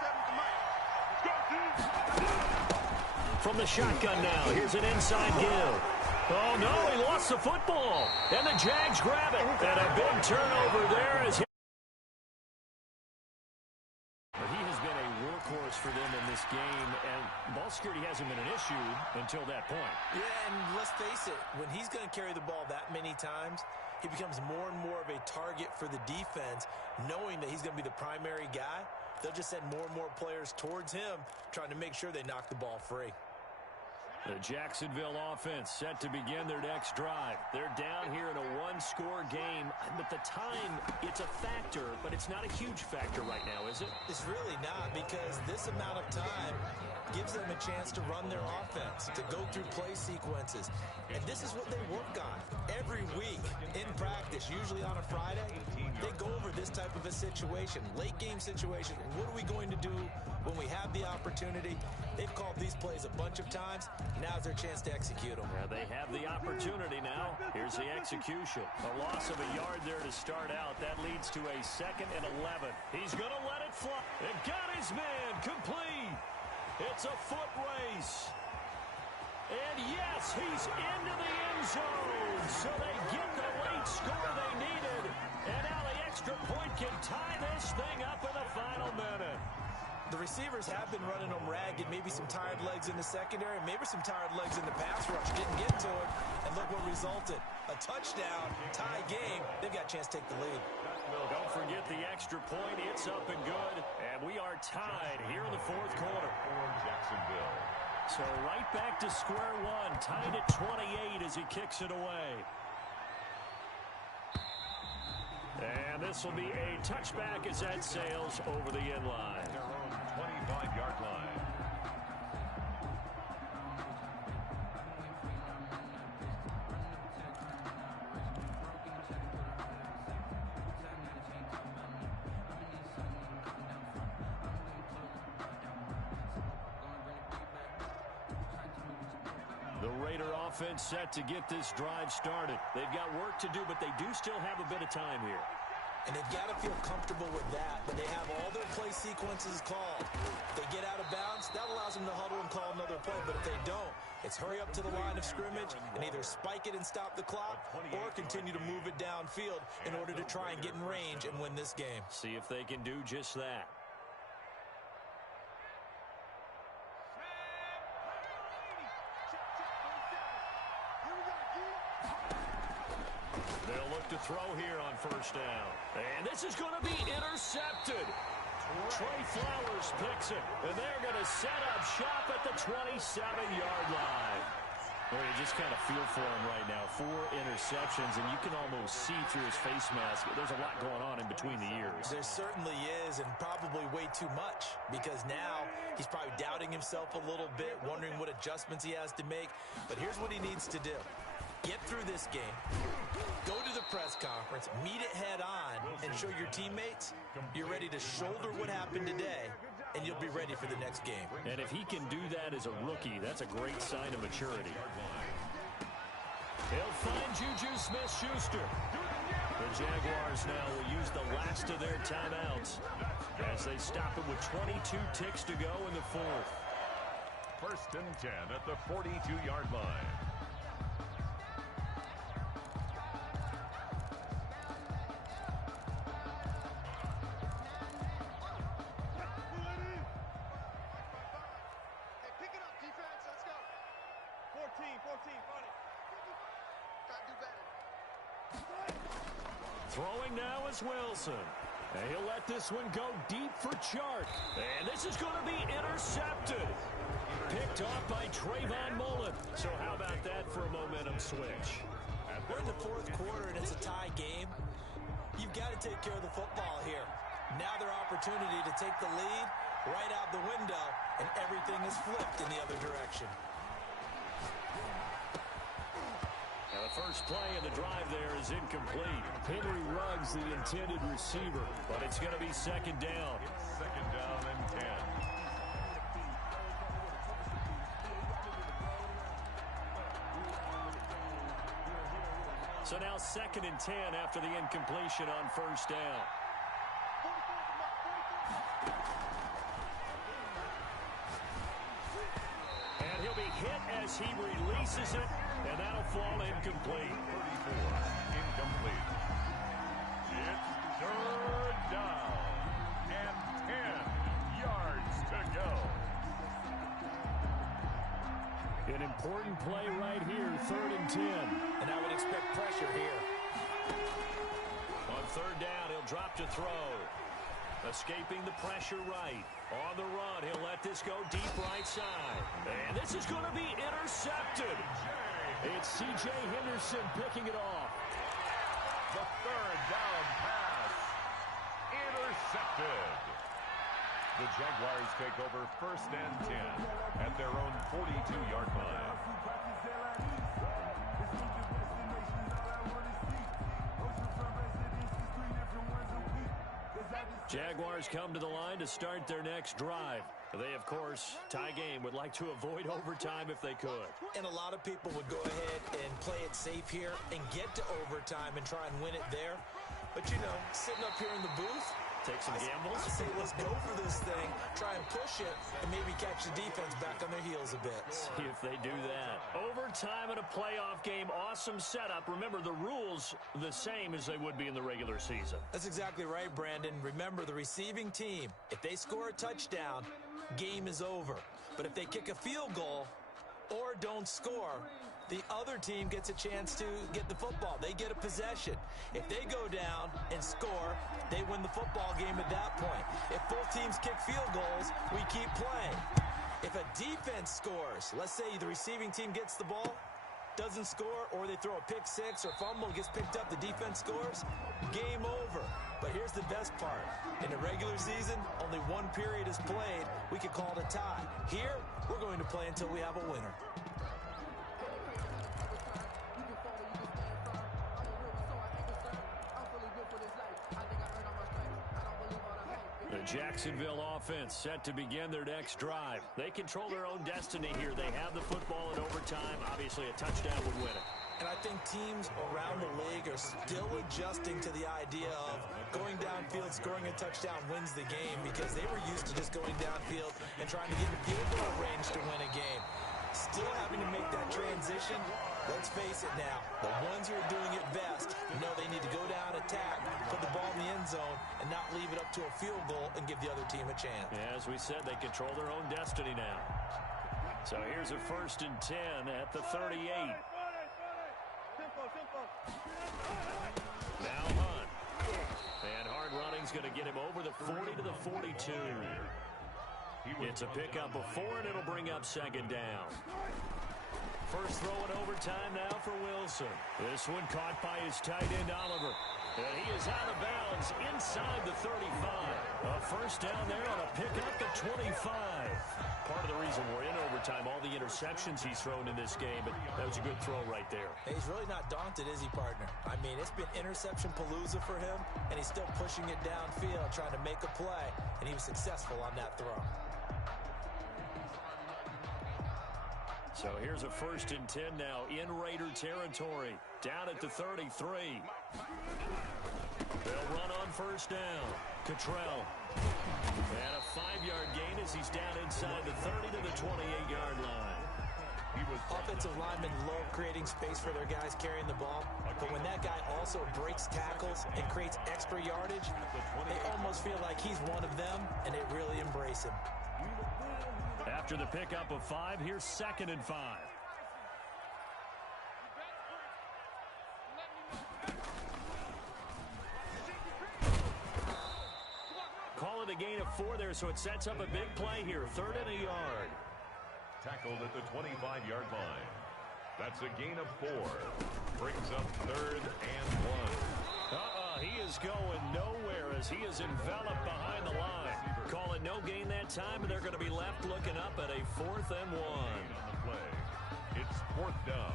From the shotgun now, here's an inside give. Oh, no, he lost the football. And the Jags grab it. And a big turnover there as he has been a workhorse for them in this game, and ball security hasn't been an issue until that point. Yeah, and let's face it, when he's going to carry the ball that many times, he becomes more and more of a target for the defense, knowing that he's going to be the primary guy. They'll just send more and more players towards him, trying to make sure they knock the ball free. The Jacksonville offense set to begin their next drive. They're down here in a one-score game. But the time, it's a factor, but it's not a huge factor right now, is it? It's really not, because this amount of time gives them a chance to run their offense, to go through play sequences. And this is what they work on every week in practice, usually on a Friday. They go over this type of a situation, late game situation. What are we going to do when we have the opportunity? They've called these plays a bunch of times. Now's their chance to execute them. Yeah, they have the opportunity now. Here's the execution. A loss of a yard there to start out. That leads to a 2nd and 11. He's going to let it fly. And got his man complete. It's a foot race. And yes, he's into the end zone. So they get the late score they needed. And now the extra point can tie this thing up in the final minute. The receivers have been running them ragged. Maybe some tired legs in the secondary, maybe some tired legs in the pass rush. Didn't get to it. And look what resulted. A touchdown, tie game. They've got a chance to take the lead. Don't forget the extra point. It's up and good. And we are tied here in the 4th quarter. Jacksonville. So right back to square one. Tied at 28 as he kicks it away. And this will be a touchback as that sails over the end line. Their own 25-yard line. The Raider offense set to get this drive started. They've got work to do, but they do still have a bit of time here. And they've got to feel comfortable with that, but they have all their play sequences called. If they get out of bounds, that allows them to huddle and call another play, but if they don't, it's hurry up to the line of scrimmage and either spike it and stop the clock or continue to move it downfield in order to try and get in range and win this game. See if they can do just that. They'll look to throw here on 1st down. And this is going to be intercepted. Trey Flowers picks it. And they're going to set up shop at the 27-yard line. Well, you just kind of feel for him right now. 4 interceptions, and you can almost see through his face mask. There's a lot going on in between the ears. There certainly is, and probably way too much, because now he's probably doubting himself a little bit, wondering what adjustments he has to make. But here's what he needs to do. Get through this game, go to the press conference, meet it head on, and show your teammates you're ready to shoulder what happened today, and you'll be ready for the next game. And if he can do that as a rookie, that's a great sign of maturity. He'll find Juju Smith-Schuster. The Jaguars now will use the last of their timeouts as they stop it with 22 ticks to go in the 4th. 1st and 10 at the 42-yard line. Throwing now is Wilson. And he'll let this one go deep for Chark. And this is going to be intercepted. Picked off by Trayvon Mullen. So how about that for a momentum switch? We're in the 4th quarter, and it's a tie game. You've got to take care of the football here. Now their opportunity to take the lead right out the window, and everything is flipped in the other direction. Now the first play of the drive there is incomplete. Henry Ruggs, the intended receiver, but it's going to be 2nd down. 2nd down and 10. So now 2nd and 10 after the incompletion on 1st down. And he'll be hit as he releases it, and that'll fall incomplete. 34, incomplete. It's 3rd down and 10 yards to go. An important play right here, 3rd and 10. And I would expect pressure here. On 3rd down, he'll drop to throw. Escaping the pressure right. On the run, he'll let this go deep right side. And this is going to be intercepted. It's C.J. Henderson picking it off. The 3rd down pass. Intercepted. The Jaguars take over 1st and 10 at their own 42-yard line. Jaguars come to the line to start their next drive. They, of course, tie game, would like to avoid overtime if they could. And a lot of people would go ahead and play it safe here and get to overtime and try and win it there. But, you know, sitting up here in the booth, take some gambles. I say let's go for this thing, try and push it, and maybe catch the defense back on their heels a bit. See if they do that. Overtime in a playoff game, awesome setup. Remember, the rules the same as they would be in the regular season. That's exactly right, Brandon. Remember, the receiving team, if they score a touchdown, game is over. But if they kick a field goal or don't score, the other team gets a chance to get the football. They get a possession. If they go down and score, they win the football game at that point. If both teams kick field goals, we keep playing. If a defense scores, let's say the receiving team gets the ball, doesn't score, or they throw a pick six or fumble, gets picked up, the defense scores, game over. But here's the best part. In the regular season, only one period is played. We could call it a tie. Here, we're going to play until we have a winner. The Jacksonville offense set to begin their next drive. They control their own destiny here. They have the football in overtime. Obviously, a touchdown would win it. And I think teams around the league are still adjusting to the idea of going downfield, scoring a touchdown wins the game, because they were used to just going downfield and trying to get in field goal range to win a game. Still having to make that transition. Let's face it now, the ones who are doing it best know they need to go down, attack, put the ball in the end zone, and not leave it up to a field goal and give the other team a chance. Yeah, as we said, they control their own destiny now. So here's a 1st and 10 at the 38. Now Hunt. And hard running's going to get him over the 40 to the 42. It's a pickup of 4, and it'll bring up 2nd down. first throw in overtime now for Wilson. This one caught by his tight end, Oliver. And he is out of bounds inside the 35. A first down there on a pickup at 25. Part of the reason we're in overtime, all the interceptions he's thrown in this game, but that was a good throw right there. Hey, he's really not daunted, is he, partner? I mean, it's been interception palooza for him, and he's still pushing it downfield, trying to make a play, and he was successful on that throw. So here's a 1st and 10 now in Raider territory. Down at the 33. They'll run on first down. Cottrell. And a 5-yard gain as he's down inside the 30 to the 28-yard line. Offensive linemen love creating space for their guys carrying the ball, but when that guy also breaks tackles and creates extra yardage, they almost feel like he's one of them, and they really embrace him. After the pickup of 5, here's 2nd and 5. Call it a gain of 4 there, so it sets up a big play here. 3rd and a yard. Tackled at the 25-yard line. That's a gain of 4. Brings up 3rd and 1. He is going nowhere as he is enveloped behind the line. Call it no gain that time, and they're going to be left looking up at a 4th and 1. On the play. It's 4th down.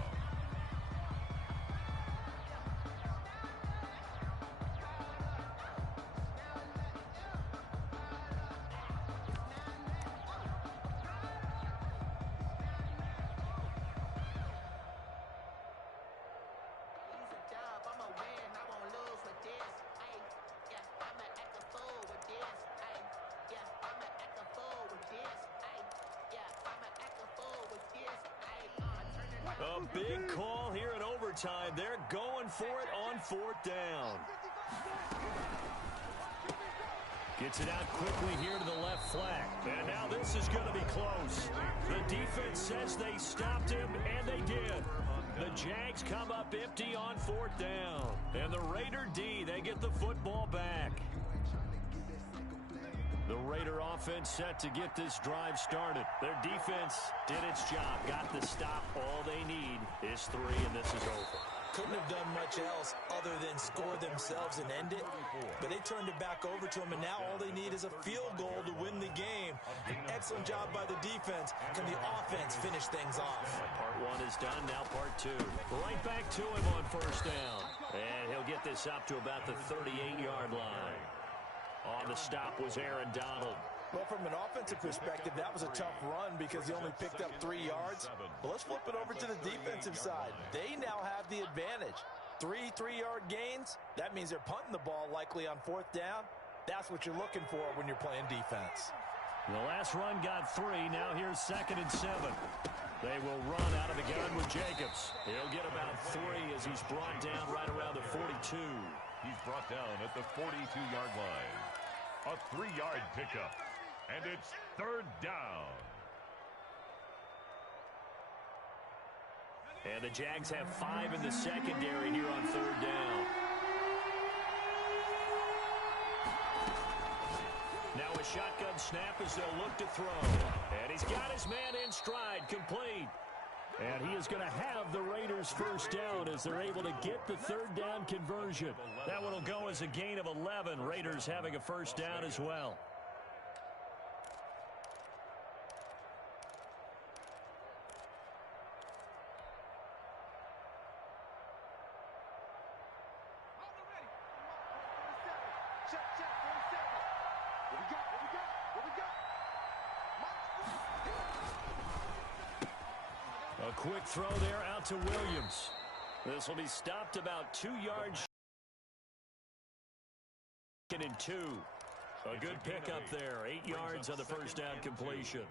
A big call here in overtime. They're going for it on 4th down. Gets it out quickly here to the left flank. And now this is going to be close. The defense says they stopped him, and they did. The Jags come up empty on 4th down. And the Raider D, they get the football back. The Raider offense set to get this drive started. Their defense did its job, got the stop. All they need is 3, and this is over. Couldn't have done much else other than score themselves and end it, but they turned it back over to them, and now all they need is a field goal to win the game. An excellent job by the defense. Can the offense finish things off? Part 1 is done, now part 2. Right back to him on first down. And he'll get this up to about the 38-yard line. On the stop was Aaron Donald. Well, from an offensive perspective, that was a tough run because he only picked up 3 yards. But let's flip it over to the defensive side. They now have the advantage. 3 3-yard gains, that means they're punting the ball likely on 4th down. That's what you're looking for when you're playing defense. The last run got 3. Now here's 2nd and 7. They will run out of the gun with Jacobs. He'll get about 3 as he's brought down right around the 42. He's brought down at the 42-yard line. A 3-yard pickup. And it's 3rd down. And the Jags have 5 in the secondary here on 3rd down. Now a shotgun snap as they'll look to throw. And he's got his man in stride, complete. And he is going to have the Raiders first down as they're able to get the 3rd down conversion. That one will go as a gain of 11. Raiders having a first down as well. A quick throw there out to Williams. This will be stopped about 2 yards. 2nd and 2. A good pickup there. 8 yards on the first down completion.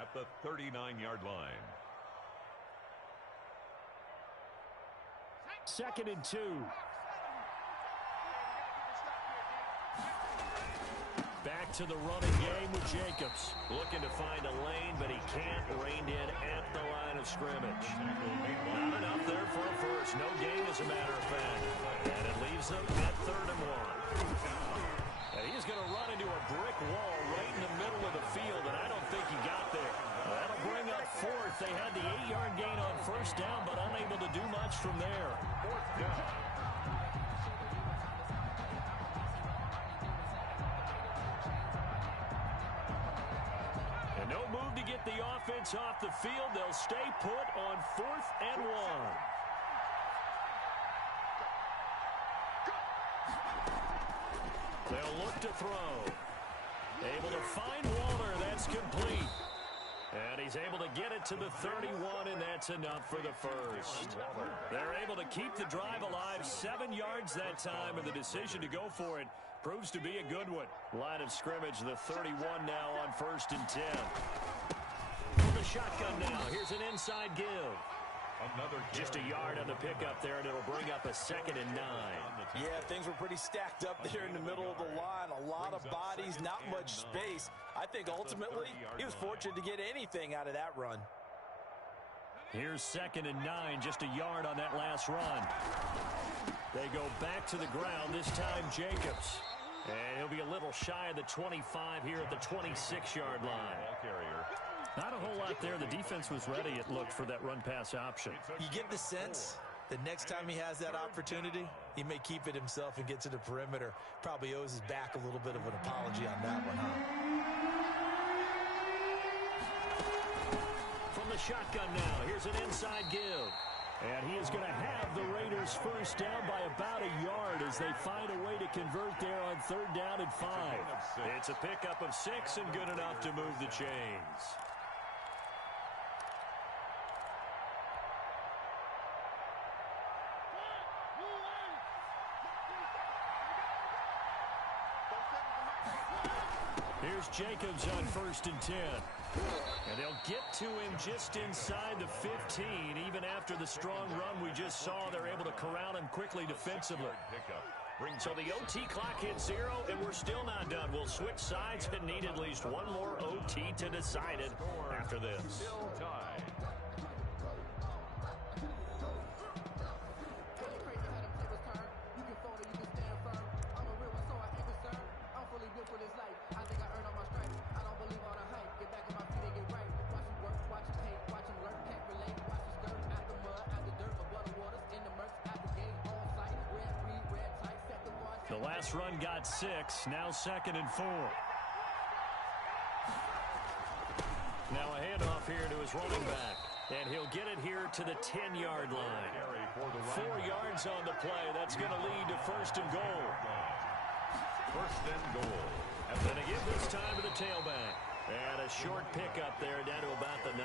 At the 39-yard line. 2nd and 2. Back to the running game with Jacobs. Looking to find a lane, but he can't. Reined in at the line of scrimmage. Not enough there for a first. No gain, as a matter of fact. And it leaves them at 3rd and 1. And he's going to run into a brick wall right in the middle of the field, and I don't think he got there. That'll bring up 4th. They had the 8-yard gain on first down, but unable to do much from there. Fourth down. And no move to get the offense off the field. They'll stay put on 4th and 1. They'll look to throw. Able to find Waller. That's complete. And he's able to get it to the 31, and that's enough for the first. They're able to keep the drive alive, 7 yards that time, and the decision to go for it proves to be a good one. Line of scrimmage, the 31 now on 1st and 10. From the shotgun now, here's an inside give. Just a yard on the pickup there, and it'll bring up a 2nd and 9. Yeah, things were pretty stacked up there in the middle of the line. A lot of bodies, not much space. I think ultimately he was fortunate to get anything out of that run. Here's 2nd and 9, just a yard on that last run. They go back to the ground, this time Jacobs. And he'll be a little shy of the 25 here at the 26-yard line. Not a whole lot there. The defense was ready, it looked, for that run-pass option. You get the sense that next time he has that opportunity, he may keep it himself and get to the perimeter. Probably owes his back a little bit of an apology on that one, huh? From the shotgun now, here's an inside give. And he is going to have the Raiders first down by about a yard as they find a way to convert there on 3rd down and 5. It's a pickup of 6 and good enough to move the chains. Here's Jacobs on 1st and 10. And they'll get to him just inside the 15. Even after the strong run we just saw, they're able to corral him quickly defensively. So the OT clock hits 0, and we're still not done. We'll switch sides and need at least one more OT to decide it after this. The last run got 6, now 2nd and 4. Now a handoff here to his running back, and he'll get it here to the 10-yard line. 4 yards on the play. That's going to lead to 1st and goal. 1st and goal. And again this time to the tailback. And a short pickup there down to about the 9.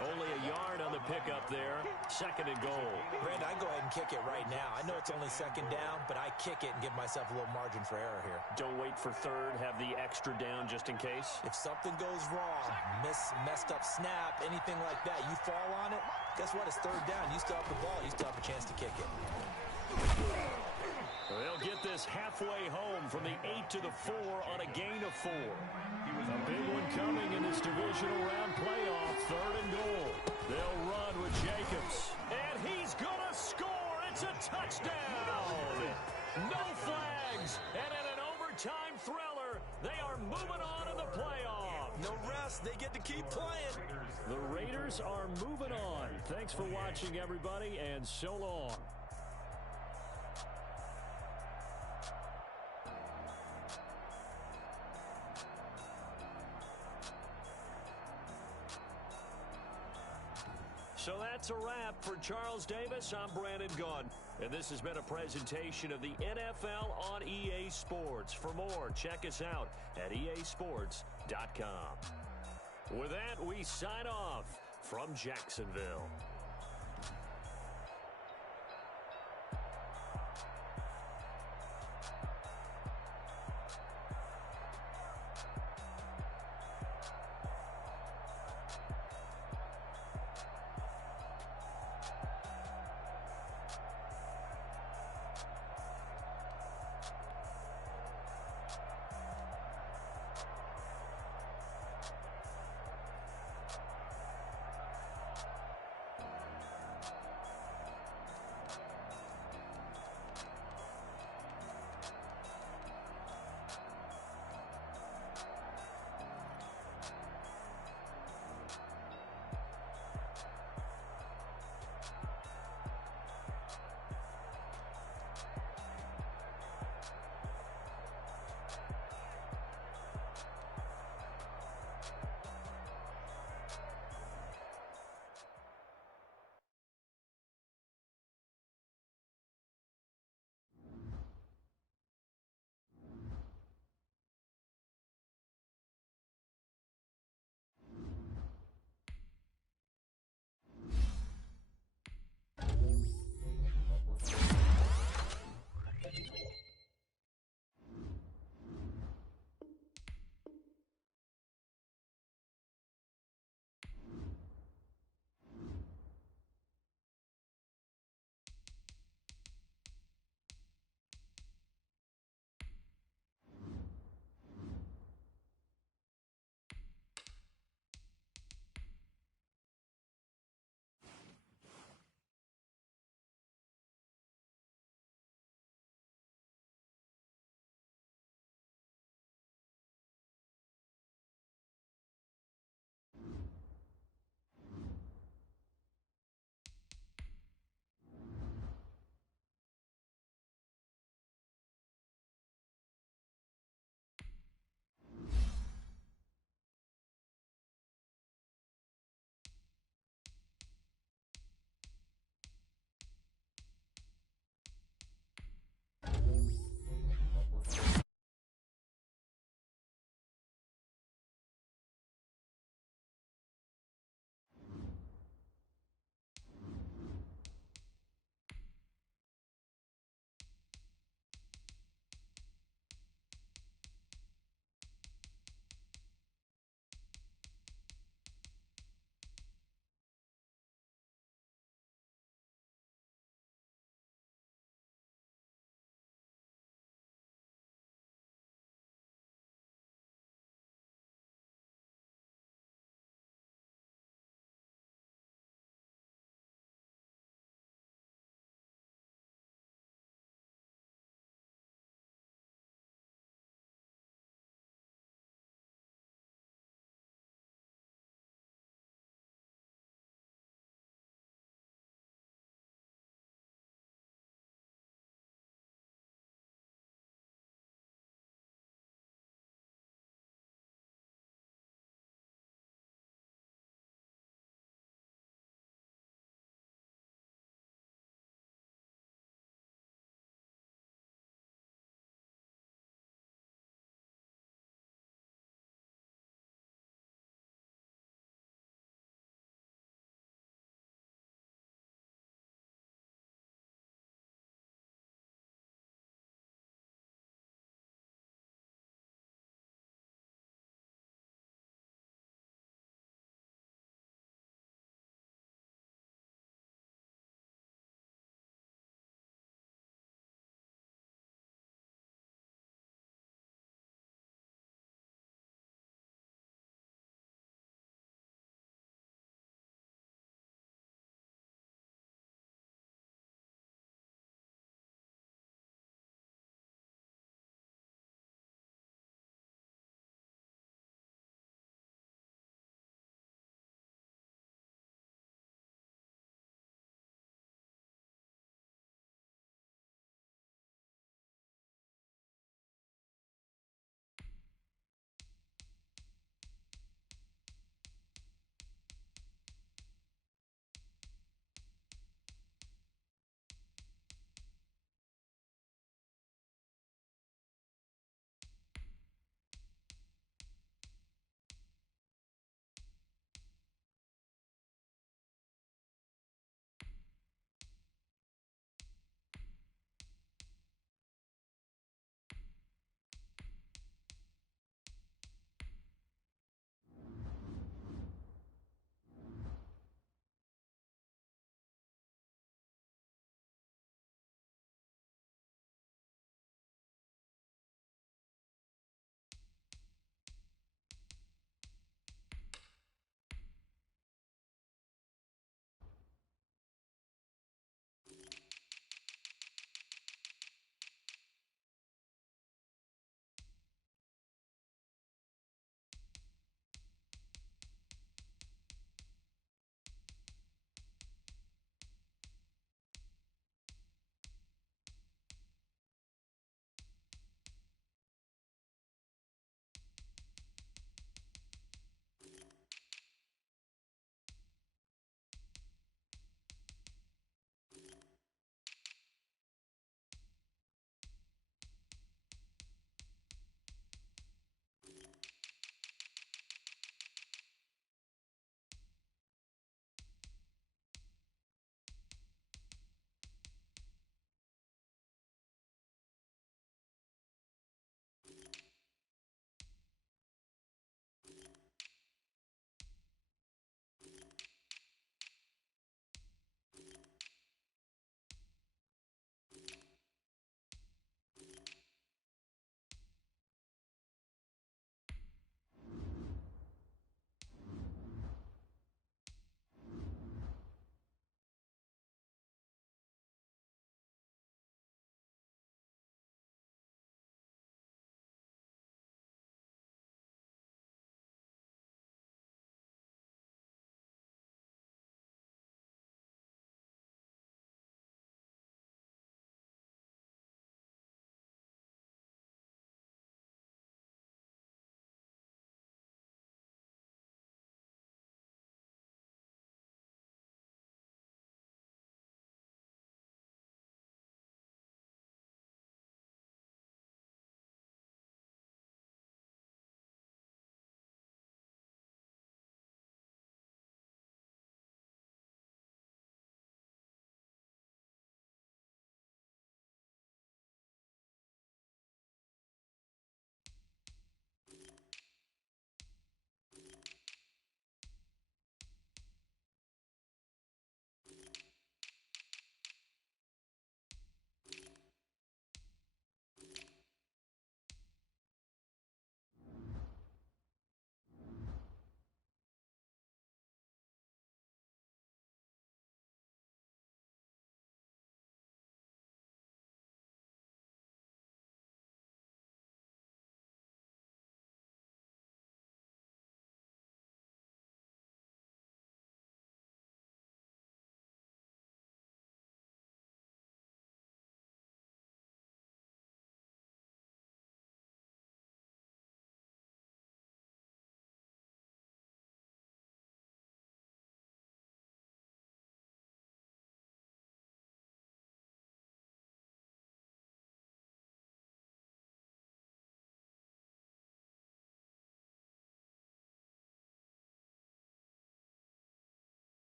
Only a yard on the pickup there. 2nd and goal. Brandon, I go ahead and kick it right now. I know it's only 2nd down, but I kick it and give myself a little margin for error here. Don't wait for 3rd. Have the extra down just in case. If something goes wrong, messed up snap, anything like that, you fall on it, guess what? It's 3rd down. You still have the ball. You still have a chance to kick it. They'll get this halfway home from the 8 to the 4 on a gain of 4. A big one coming in this divisional round playoff. 3rd and goal. They'll run with Jacobs. And he's going to score. It's a touchdown. No flags. And in an overtime thriller, they are moving on in the playoff. No rest. They get to keep playing. The Raiders are moving on. Thanks for watching, everybody, and so long. So that's a wrap for Charles Davis. I'm Brandon Gaudin, and this has been a presentation of the NFL on EA Sports. For more, check us out at easports.com. With that, we sign off from Jacksonville.